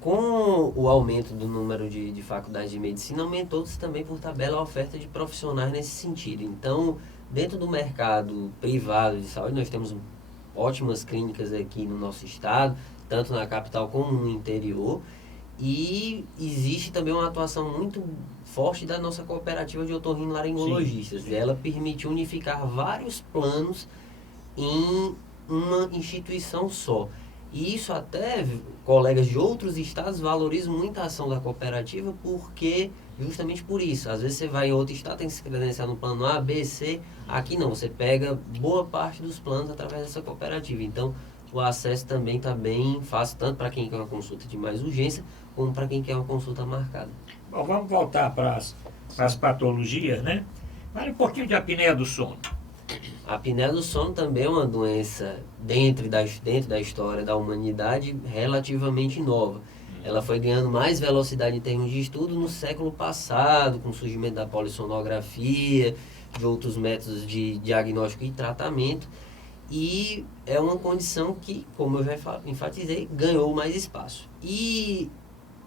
Com o aumento do número de faculdades de medicina, aumentou-se também por tabela a oferta de profissionais nesse sentido. Então, dentro do mercado privado de saúde, nós temos ótimas clínicas aqui no nosso estado, tanto na capital como no interior, e existe também uma atuação muito forte da nossa cooperativa de otorrinolaringologistas. E ela permite unificar vários planos em uma instituição só. E isso até colegas de outros estados valorizam muito a ação da cooperativa, porque justamente por isso. Às vezes você vai em outro estado, tem que se credenciar no plano A, B, C. Aqui não, você pega boa parte dos planos através dessa cooperativa. Então, o acesso também está bem fácil, tanto para quem quer uma consulta de mais urgência, como para quem quer uma consulta marcada. Bom, vamos voltar para as patologias, né? Fale um pouquinho de apneia do sono. A apneia do sono também é uma doença dentro da história da humanidade relativamente nova. Ela foi ganhando mais velocidade em termos de estudo no século passado, com o surgimento da polissonografia, de outros métodos de diagnóstico e tratamento. E é uma condição que, como eu já enfatizei, ganhou mais espaço. E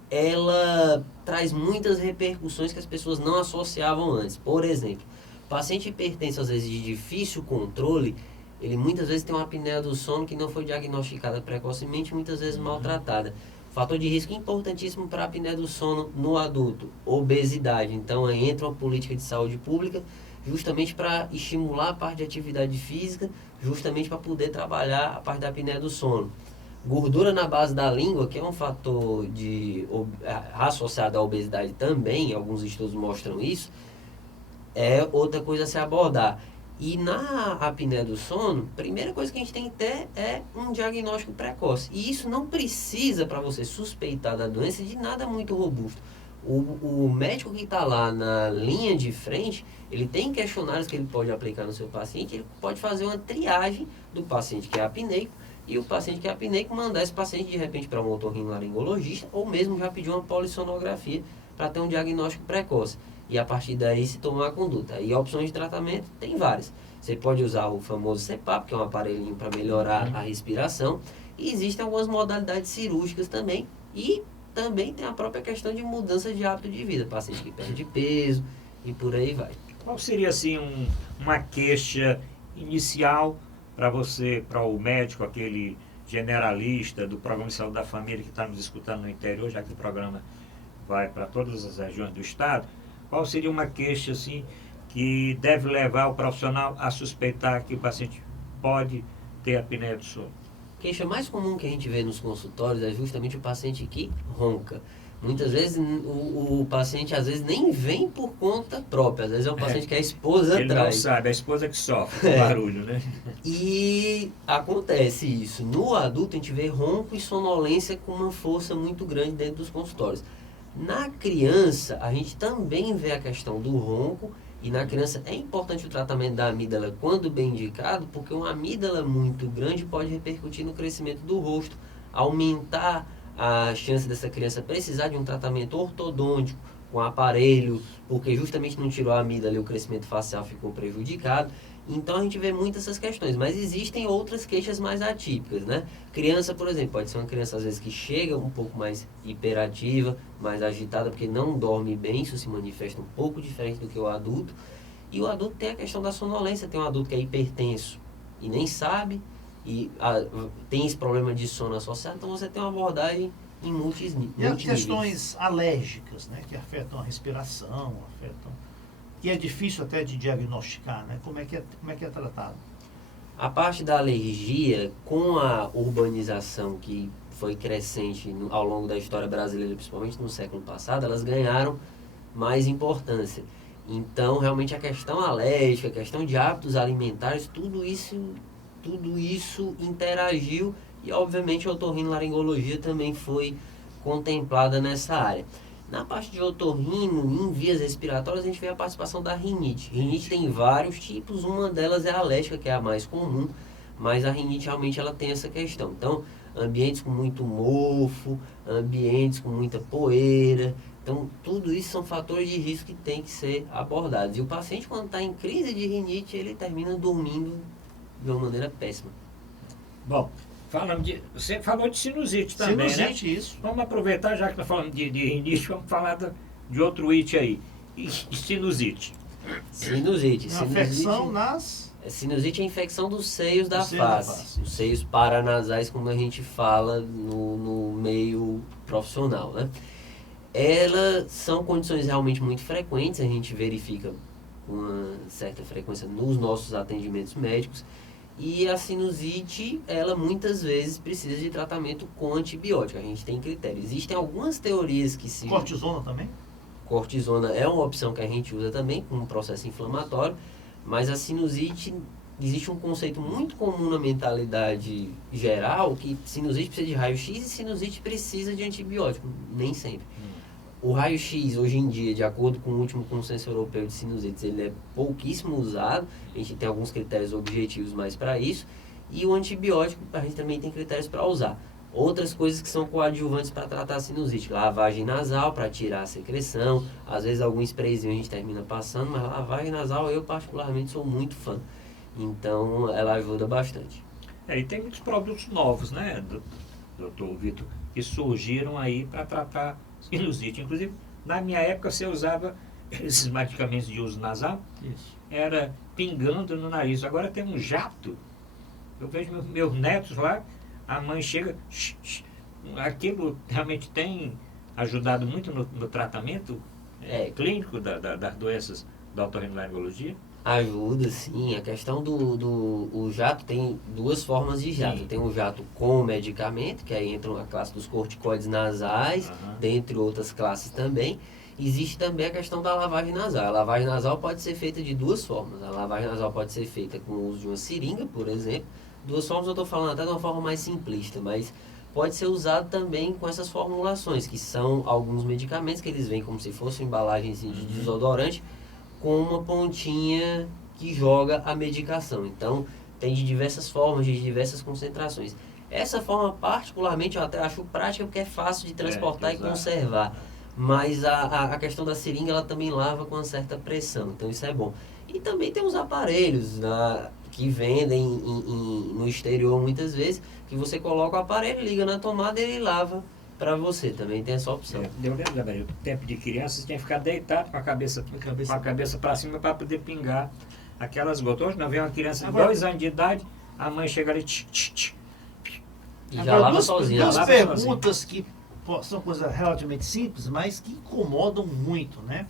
ela traz muitas repercussões que as pessoas não associavam antes. Por exemplo, o paciente hipertenso, às vezes de difícil controle, ele muitas vezes tem uma apneia do sono que não foi diagnosticada precocemente, muitas vezes maltratada. Fator de risco importantíssimo para a apneia do sono no adulto, obesidade. Então, aí entra uma política de saúde pública justamente para estimular a parte de atividade física, justamente para poder trabalhar a parte da apneia do sono. Gordura na base da língua, que é um fator associado à obesidade também, alguns estudos mostram isso, é outra coisa a se abordar. E na apneia do sono, a primeira coisa que a gente tem que ter é um diagnóstico precoce. E isso não precisa, para você suspeitar da doença, de nada muito robusto. O médico que está lá na linha de frente, ele tem questionários que ele pode aplicar no seu paciente, ele pode fazer uma triagem do paciente que é apneico, e o paciente que é apneico mandar esse paciente de repente para um otorrinolaringologista, ou mesmo já pedir uma polissonografia para ter um diagnóstico precoce. E a partir daí se tomar a conduta. E opções de tratamento tem várias. Você pode usar o famoso CPAP, que é um aparelhinho para melhorar a respiração. E existem algumas modalidades cirúrgicas também. E também tem a própria questão de mudança de hábito de vida. Paciente que perde peso e por aí vai. Qual seria assim uma queixa inicial para o médico, aquele generalista do Programa de Saúde da Família que está nos escutando no interior, já que o programa vai para todas as regiões do estado? Qual seria uma queixa assim, que deve levar o profissional a suspeitar que o paciente pode ter apneia do sono? A queixa mais comum que a gente vê nos consultórios é justamente o paciente que ronca. Muitas vezes o paciente às vezes nem vem por conta própria, às vezes é um paciente que a esposa ele traz. Ele não sabe, a esposa que sofre com barulho, né? E acontece isso. No adulto a gente vê ronco e sonolência com uma força muito grande dentro dos consultórios. Na criança, a gente também vê a questão do ronco, e na criança é importante o tratamento da amígdala quando bem indicado, porque uma amígdala muito grande pode repercutir no crescimento do rosto, aumentar a chance dessa criança precisar de um tratamento ortodôntico com aparelho, porque justamente não tirou a amígdala e o crescimento facial ficou prejudicado. Então a gente vê muitas essas questões, mas existem outras queixas mais atípicas, né? Criança, por exemplo, pode ser uma criança às vezes que chega um pouco mais hiperativa, mais agitada, porque não dorme bem, isso se manifesta um pouco diferente do que o adulto. E o adulto tem a questão da sonolência, tem um adulto que é hipertenso e nem sabe, e tem esse problema de sono associado, então você tem uma abordagem em multiníveis. E as questões alérgicas, né, que afetam a respiração, que é difícil até de diagnosticar, né? Como é que é tratado? A parte da alergia, com a urbanização que foi crescente ao longo da história brasileira, principalmente no século passado, elas ganharam mais importância. Então, realmente, a questão alérgica, a questão de hábitos alimentares, tudo isso interagiu e, obviamente, a otorrinolaringologia também foi contemplada nessa área. Na parte de otorrino, em vias respiratórias, a gente vê a participação da rinite. Rinite tem vários tipos, uma delas é a alérgica, que é a mais comum, mas a rinite realmente ela tem essa questão. Então, ambientes com muito mofo, ambientes com muita poeira, então tudo isso são fatores de risco que tem que ser abordados. E o paciente, quando está em crise de rinite, ele termina dormindo de uma maneira péssima. Bom, você falou de sinusite também, sinusite, né? Isso. Vamos aproveitar, já que está falando de rinite, vamos falar de outro it aí. E sinusite. Sinusite. Uma infecção nas... Sinusite é a infecção dos seios da face. Os seios paranasais, como a gente fala no meio profissional, né? Elas são condições realmente muito frequentes, a gente verifica com uma certa frequência nos nossos atendimentos médicos. E a sinusite, ela muitas vezes precisa de tratamento com antibiótico. A gente tem critério. Existem algumas teorias que se... Cortisona também? Cortisona é uma opção que a gente usa também como processo inflamatório, mas a sinusite, existe um conceito muito comum na mentalidade geral, que sinusite precisa de raio-x e sinusite precisa de antibiótico. Nem sempre. O raio-x, hoje em dia, de acordo com o último consenso europeu de sinusites, ele é pouquíssimo usado. A gente tem alguns critérios objetivos mais para isso. E o antibiótico, a gente também tem critérios para usar. Outras coisas que são coadjuvantes para tratar a sinusite. Lavagem nasal, para tirar a secreção. Às vezes, algum sprayzinho a gente termina passando, mas lavagem nasal eu, particularmente, sou muito fã. Então, ela ajuda bastante. E tem muitos produtos novos, né, doutor Vitor, que surgiram aí para tratar sinusite. Inclusive, na minha época, você usava esses medicamentos de uso nasal, Isso. era pingando no nariz. Agora tem um jato. Eu vejo meus netos lá, a mãe chega, aquilo realmente tem ajudado muito no tratamento clínico das doenças da otorrinolaringologia. Ajuda, sim. A questão o jato tem duas formas de jato. Sim. Tem o jato com medicamento, que aí entra a classe dos corticoides nasais, dentre outras classes também. Existe também a questão da lavagem nasal. A lavagem nasal pode ser feita de duas formas. A lavagem nasal pode ser feita com o uso de uma seringa, por exemplo. Duas formas eu estou falando até de uma forma mais simplista, mas pode ser usado também com essas formulações, que são alguns medicamentos que eles vêm como se fossem embalagens de desodorante, com uma pontinha que joga a medicação. Então, tem de diversas formas, de diversas concentrações. Essa forma, particularmente, eu até acho prática, porque é fácil de transportar e conservar. Mas a questão da seringa, ela também lava com uma certa pressão. Então, isso é bom. E também tem os aparelhos que vendem no exterior, muitas vezes, que você coloca o aparelho, liga na tomada e ele lava para você. Também tem essa opção. Eu lembro, Maria, no tempo de criança, você tinha que ficar deitado com a cabeça para cima para poder pingar aquelas gotas. Hoje não vem uma criança de 2 anos de idade, a mãe chega ali, e já lava sozinha. Duas perguntas que são coisas relativamente simples, mas que incomodam muito, né?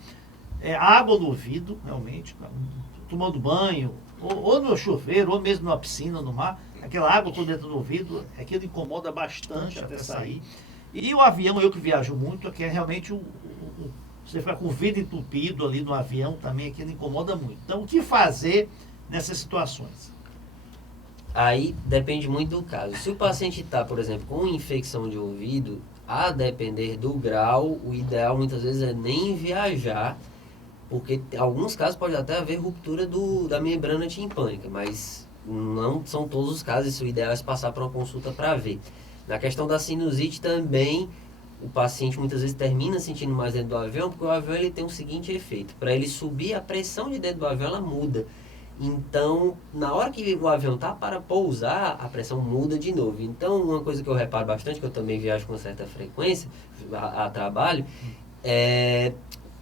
Água no ouvido, realmente, tomando banho, ou no chuveiro, ou mesmo na piscina, no mar, aquela água toda dentro do ouvido, aquilo incomoda bastante até sair. E o avião, eu que viajo muito, que é realmente você ficar com o vidro entupido ali no avião também, aquilo incomoda muito. Então, o que fazer nessas situações? Aí depende muito do caso. Se o paciente está, por exemplo, com infecção de ouvido, a depender do grau, o ideal muitas vezes é nem viajar, porque em alguns casos pode até haver ruptura da membrana timpânica, mas não são todos os casos, o ideal é passar para uma consulta para ver. Na questão da sinusite também, o paciente muitas vezes termina sentindo mais dentro do avião, porque o avião ele tem o seguinte efeito: para ele subir, a pressão de dentro do avião ela muda. Então, na hora que o avião está para pousar, a pressão muda de novo. Então, uma coisa que eu reparo bastante, que eu também viajo com certa frequência a trabalho, é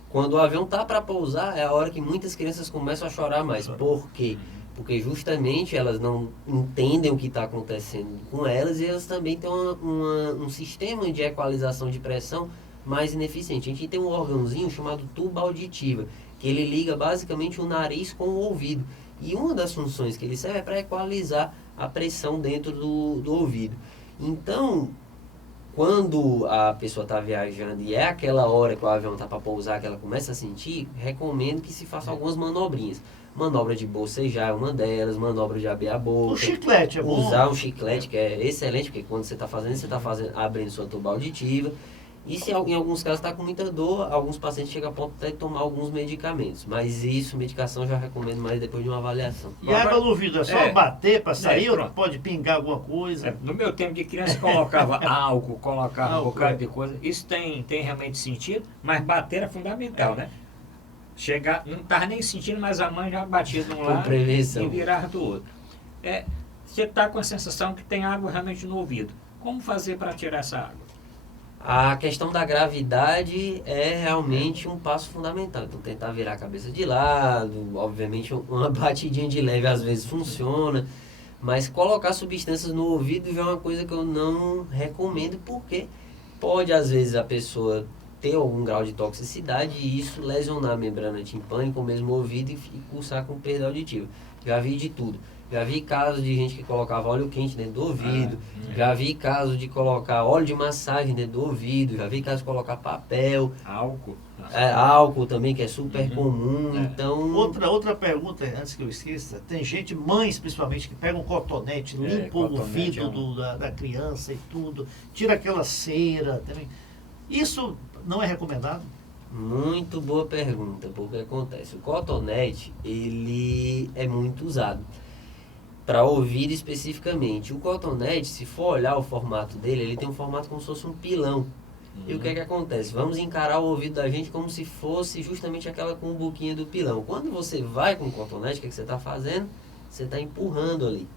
quando o avião está para pousar, é a hora que muitas crianças começam a chorar mais. Por quê? Porque justamente elas não entendem o que está acontecendo com elas e elas também têm um sistema de equalização de pressão mais ineficiente. A gente tem um órgãozinho chamado tuba auditiva, que ele liga basicamente o nariz com o ouvido. E uma das funções que ele serve é para equalizar a pressão dentro do ouvido. Então, quando a pessoa está viajando e é aquela hora que o avião está para pousar que ela começa a sentir, recomendo que se faça algumas manobrinhas. Manobra de bocejar é uma delas, manobra de abrir a boca. O chiclete é bom. Usar um chiclete, que é excelente, porque quando você está fazendo, abrindo sua tuba auditiva. E se em alguns casos está com muita dor, alguns pacientes chegam a ponto de tomar alguns medicamentos. Mas isso, medicação, já recomendo mais depois de uma avaliação. E a água no vidro é só bater para sair ou pronto. pode pingar alguma coisa? No meu tempo de criança colocava álcool, colocava um Álcool, bocado de coisa. Isso tem realmente sentido, mas bater é fundamental, né? Chegar, não estava nem sentindo, mas a mãe já batia de um lado prevenção. e virava do outro. Você está com a sensação que tem água realmente no ouvido. Como fazer para tirar essa água? A questão da gravidade é realmente um passo fundamental. Então, tentar virar a cabeça de lado, obviamente uma batidinha de leve às vezes funciona, mas colocar substâncias no ouvido já é uma coisa que eu não recomendo, porque pode às vezes a pessoa ter algum grau de toxicidade e isso lesionar a membrana timpânica, o mesmo ouvido, e cursar com perda auditiva. Já vi de tudo. Já vi casos de gente que colocava óleo quente dentro do ouvido, já vi casos de colocar óleo de massagem dentro do ouvido, já vi casos de colocar papel, Álcool. álcool também, que é super comum, então... Outra pergunta, antes que eu esqueça, tem gente, mães principalmente, que pegam um cotonete, limpam o cotonete ouvido da criança e tudo, tira aquela cera também. Isso não é recomendado? Muito boa pergunta, porque acontece, o cotonete, ele é muito usado para ouvido especificamente. O cotonete, se for olhar o formato dele, ele tem um formato como se fosse um pilão. E o que é que acontece? Vamos encarar o ouvido da gente como se fosse justamente aquela cumbuquinha do pilão. Quando você vai com o cotonete, o que é que você está fazendo? Você está empurrando ali.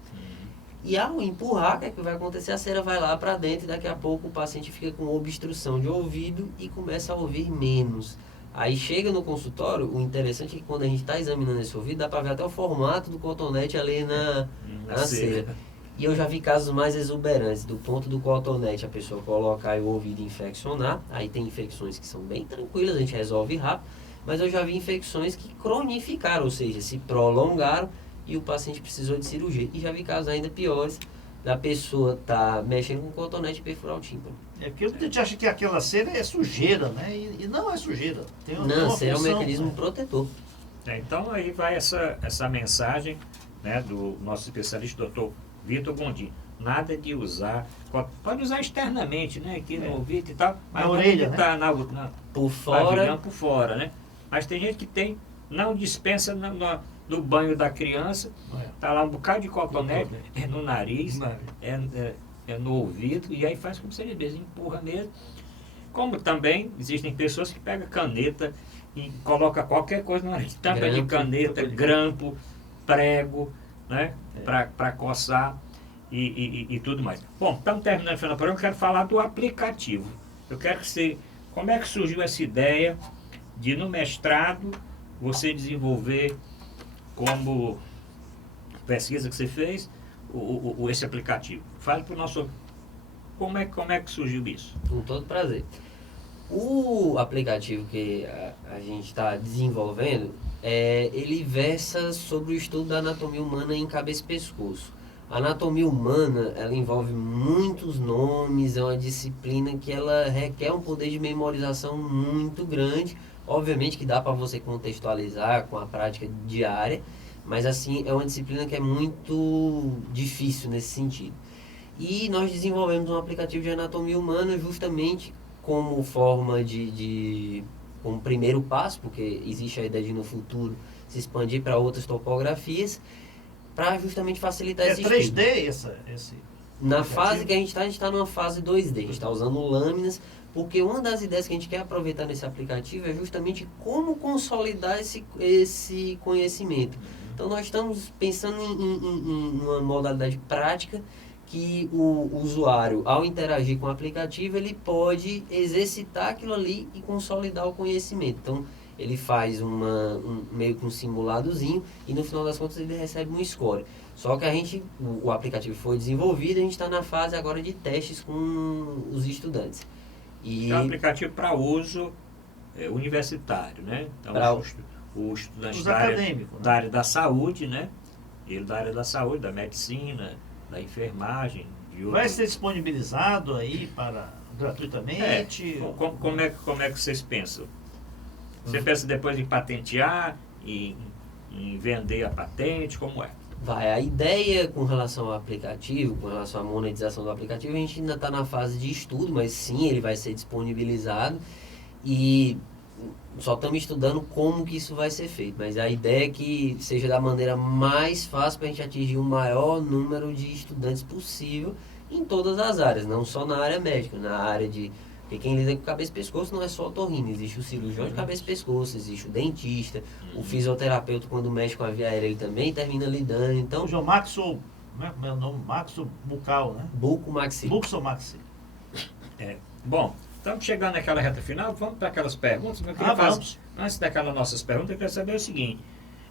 E ao empurrar, o que é que vai acontecer? A cera vai lá para dentro e daqui a pouco o paciente fica com obstrução de ouvido e começa a ouvir menos. Aí chega no consultório, o interessante é que quando a gente está examinando esse ouvido, dá para ver até o formato do cotonete ali na cera. E eu já vi casos mais exuberantes, do ponto do cotonete, a pessoa colocar o ouvido e infeccionar. Aí tem infecções que são bem tranquilas, a gente resolve rápido. Mas eu já vi infecções que cronificaram, ou seja, se prolongaram e o paciente precisou de cirurgia. E já vi casos ainda piores, da pessoa estar mexendo com o cotonete e perfurar o tímpano. É porque a gente acha que aquela cera é sujeira, né? E não é sujeira. Tem uma cera é um função, mecanismo né? protetor. Então aí vai essa mensagem, né, do nosso especialista, doutor Vitor Gondim. Nada de usar, pode usar externamente, né, aqui no ouvido e tal, mas na orelha, né? Tá Por fora, por fora, né? Mas tem gente que não dispensa no banho da criança, tá lá um bocado de cotonete, é no nariz, é no ouvido, e aí faz como se ele empurra mesmo. Como também existem pessoas que pegam caneta e colocam qualquer coisa na tampa de caneta, grampo, prego, né, para coçar e tudo mais. Bom, estamos terminando o programa, eu quero falar do aplicativo. Eu quero que você... Como é que surgiu essa ideia de, no mestrado, você desenvolver como pesquisa que você fez, esse aplicativo? Fale para o nosso... Como é que surgiu isso? Com todo prazer. O aplicativo que a gente está desenvolvendo, ele versa sobre o estudo da anatomia humana em cabeça e pescoço. A anatomia humana, ela envolve muitos nomes, é uma disciplina que ela requer um poder de memorização muito grande. Obviamente que dá para você contextualizar com a prática diária, mas assim, é uma disciplina que é muito difícil nesse sentido. E nós desenvolvemos um aplicativo de anatomia humana justamente como forma como primeiro passo, porque existe a ideia de no futuro se expandir para outras topografias, para justamente facilitar esse 3D estudo. esse? Na fase que a gente está numa fase 2D, a gente está usando lâminas, porque uma das ideias que a gente quer aproveitar nesse aplicativo é justamente como consolidar esse conhecimento. Então nós estamos pensando em uma modalidade prática que o usuário, ao interagir com o aplicativo, ele pode exercitar aquilo ali e consolidar o conhecimento. Então ele faz meio que um simuladozinho e no final das contas ele recebe um score. Só que o aplicativo foi desenvolvido e a gente está na fase agora de testes com os estudantes. É um aplicativo para uso universitário, né? Então, o estudante da área da saúde, né? Ele da área da saúde, da medicina, da enfermagem. Vai ser disponibilizado aí gratuitamente? Como é que vocês pensam? Você pensa depois em patentear, em vender a patente, como é? A ideia com relação ao aplicativo, com relação à monetização do aplicativo, a gente ainda está na fase de estudo, mas sim, ele vai ser disponibilizado e só estamos estudando como que isso vai ser feito. Mas a ideia é que seja da maneira mais fácil para a gente atingir o maior número de estudantes possível em todas as áreas, não só na área médica, na área de... Porque quem lida com cabeça e pescoço não é só o otorrino, existe o cirurgião de cabeça e pescoço, existe o dentista, o fisioterapeuta quando mexe com a via aérea ele também termina lidando, então... O João Maxo, meu nome, Maxo Bucal, né? Bucomaxi. Bucomaxi. Bom, estamos chegando naquela reta final, vamos para aquelas perguntas. Vamos. Antes daquelas nossas perguntas, eu queria saber o seguinte.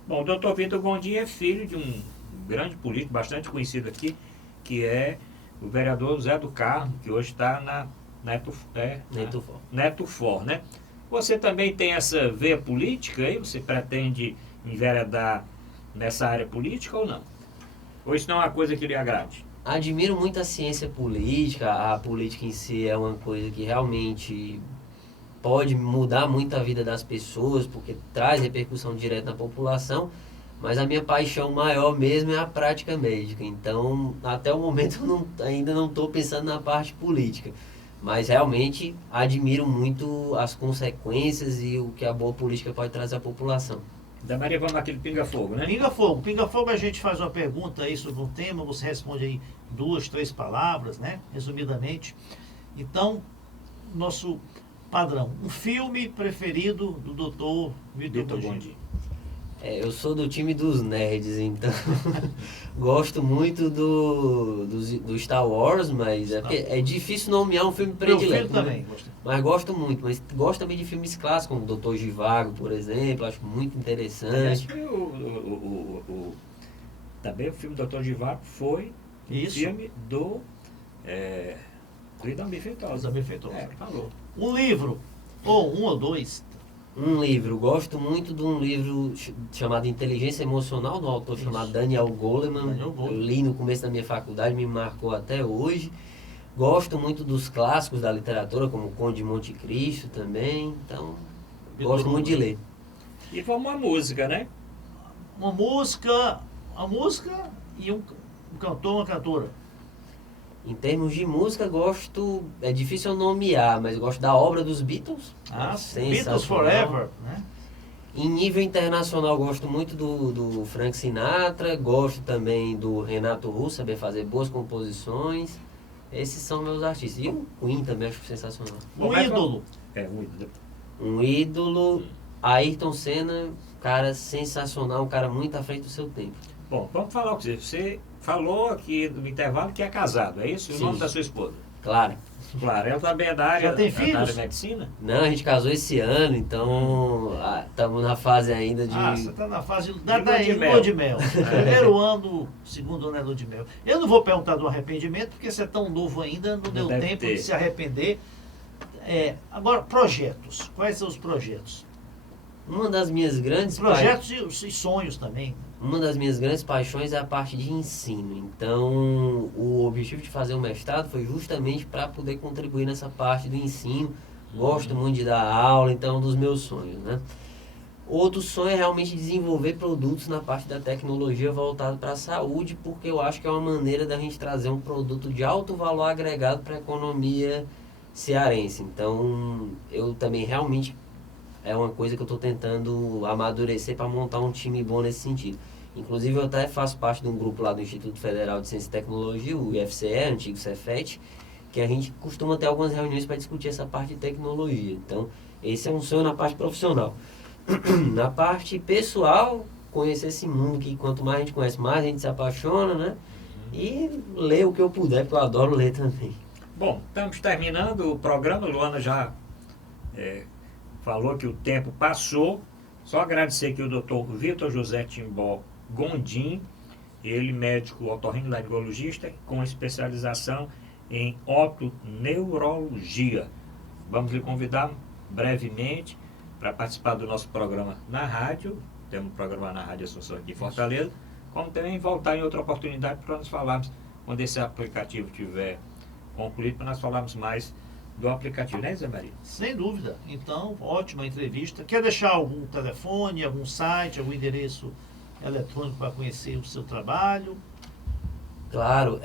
Bom, o doutor Vitor Gondim é filho de um grande político, bastante conhecido aqui, que é o vereador Zé do Carmo, que hoje está na Neto-For, né? Você também tem essa veia política aí? Você pretende enveredar nessa área política ou não? Ou isso não é uma coisa que lhe agrade? Admiro muito a ciência política, a política em si é uma coisa que realmente pode mudar muito a vida das pessoas, porque traz repercussão direta na população, mas a minha paixão maior mesmo é a prática médica. Então, até o momento, ainda não estou pensando na parte política. Mas realmente admiro muito as consequências e o que a boa política pode trazer à população. Da Maria, vamos naquele pinga-fogo, né? Pinga-fogo. Pinga-fogo, a gente faz uma pergunta aí sobre um tema, você responde aí 2, 3 palavras, né? Resumidamente. Então, nosso padrão. Um filme preferido do Dr. Vitor Gondim. Eu sou do time dos nerds, então gosto muito do Star Wars, mas é difícil nomear um filme predileto. Meu filho também gosta. Mas gosto muito, mas gosto também de filmes clássicos, como Dr. Zhivago, por exemplo, acho muito interessante. Também o filme Dr. Zhivago foi um filme do Lidam Feitosa. Falou. Um livro, ou um ou dois. Um livro, gosto muito de um livro chamado Inteligência Emocional, do autor chamado Daniel Goleman. Eu li no começo da minha faculdade, me marcou até hoje. Gosto muito dos clássicos da literatura, como o Conde de Monte Cristo também. Então, gosto muito de ler. E vamos uma música, né? Uma música e um cantor, uma cantora. Em termos de música, é difícil eu nomear, mas eu gosto da obra dos Beatles. Beatles Forever, né? Em nível internacional, gosto muito do Frank Sinatra, gosto também do Renato Russo, saber fazer boas composições. Esses são meus artistas. E o Queen também acho sensacional. Um ídolo. Um ídolo, Ayrton Senna, cara sensacional, um cara muito à frente do seu tempo. Bom, vamos falar com você. Você falou aqui no intervalo que é casado, é isso? E o nome da sua esposa? Claro. Claro, ela também é da área, já tem filhos? Da área de medicina? Não, a gente casou esse ano, então estamos na fase ainda de... você está na fase da lua de mel. Primeiro ano, segundo ano é lua de mel. Eu não vou perguntar do arrependimento, porque você é tão novo ainda, não deu tempo de se arrepender. Agora, projetos. Quais são os projetos? Uma das minhas grandes... Projetos e sonhos também. Uma das minhas grandes paixões é a parte de ensino. Então, o objetivo de fazer o mestrado foi justamente para poder contribuir nessa parte do ensino. Gosto muito de dar aula, então é um dos meus sonhos, né? Outro sonho é realmente desenvolver produtos na parte da tecnologia voltado para a saúde, porque eu acho que é uma maneira da gente trazer um produto de alto valor agregado para a economia cearense. Então, eu também realmente... é uma coisa que eu estou tentando amadurecer para montar um time bom nesse sentido. Inclusive, eu até faço parte de um grupo lá do Instituto Federal de Ciência e Tecnologia, o IFCE, antigo Cefet, que a gente costuma ter algumas reuniões para discutir essa parte de tecnologia. Então, esse é um sonho na parte profissional. Na parte pessoal, conhecer esse mundo que quanto mais a gente conhece, mais a gente se apaixona, né? E ler o que eu puder, porque eu adoro ler também. Bom, estamos terminando o programa. Luana já falou que o tempo passou. Só agradecer aqui o Dr. Vitor José Timbó Gondim, ele médico otorrinolaringologista com especialização em otoneurologia. Vamos lhe convidar brevemente para participar do nosso programa na rádio. Temos um programa na Rádio Assunção aqui em Fortaleza, como também voltar em outra oportunidade para nós falarmos, quando esse aplicativo estiver concluído, para nós falarmos mais do aplicativo, né, Zé Maria? Sem dúvida. Então, ótima entrevista. Quer deixar algum telefone, algum site, algum endereço eletrônico para conhecer o seu trabalho? Claro,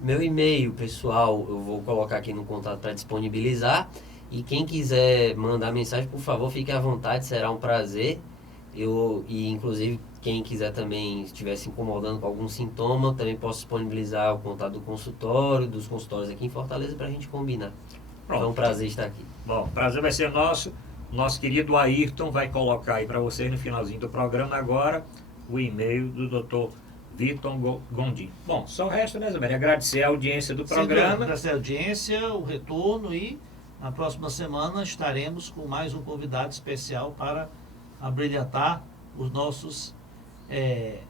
meu e-mail pessoal eu vou colocar aqui no contato para disponibilizar. E quem quiser mandar mensagem, por favor, fique à vontade, será um prazer. Inclusive, quem quiser também, estiver se incomodando com algum sintoma, também posso disponibilizar o contato do consultório, dos consultórios aqui em Fortaleza, para a gente combinar. Pronto. É um prazer estar aqui. Bom, o prazer vai ser nosso. Nosso querido Ayrton vai colocar aí para vocês no finalzinho do programa agora o e-mail do Dr. Vitor Gondim. Bom, só o resto, né, Zé Maria? Agradecer a audiência do programa. Agradecer a audiência, o retorno, e na próxima semana estaremos com mais um convidado especial para abrilhantar os nossos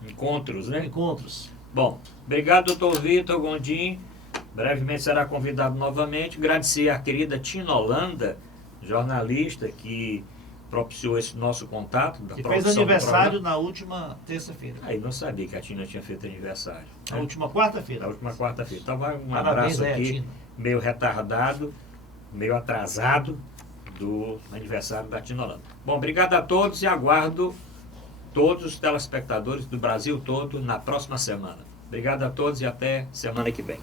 encontros, né? encontros. Bom, obrigado, Dr. Vitor Gondim. Brevemente será convidado novamente. Agradecer a querida Tina Holanda, jornalista, que propiciou esse nosso contato. Que fez aniversário na última terça-feira. Aí não sabia que a Tina tinha feito aniversário. Na última quarta-feira. Na última quarta-feira. Então vai um Parabéns abraço aí, aqui, Tina. meio retardado, meio atrasado, do aniversário da Tina Holanda. Bom, obrigado a todos e aguardo todos os telespectadores do Brasil todo na próxima semana. Obrigado a todos e até semana que vem.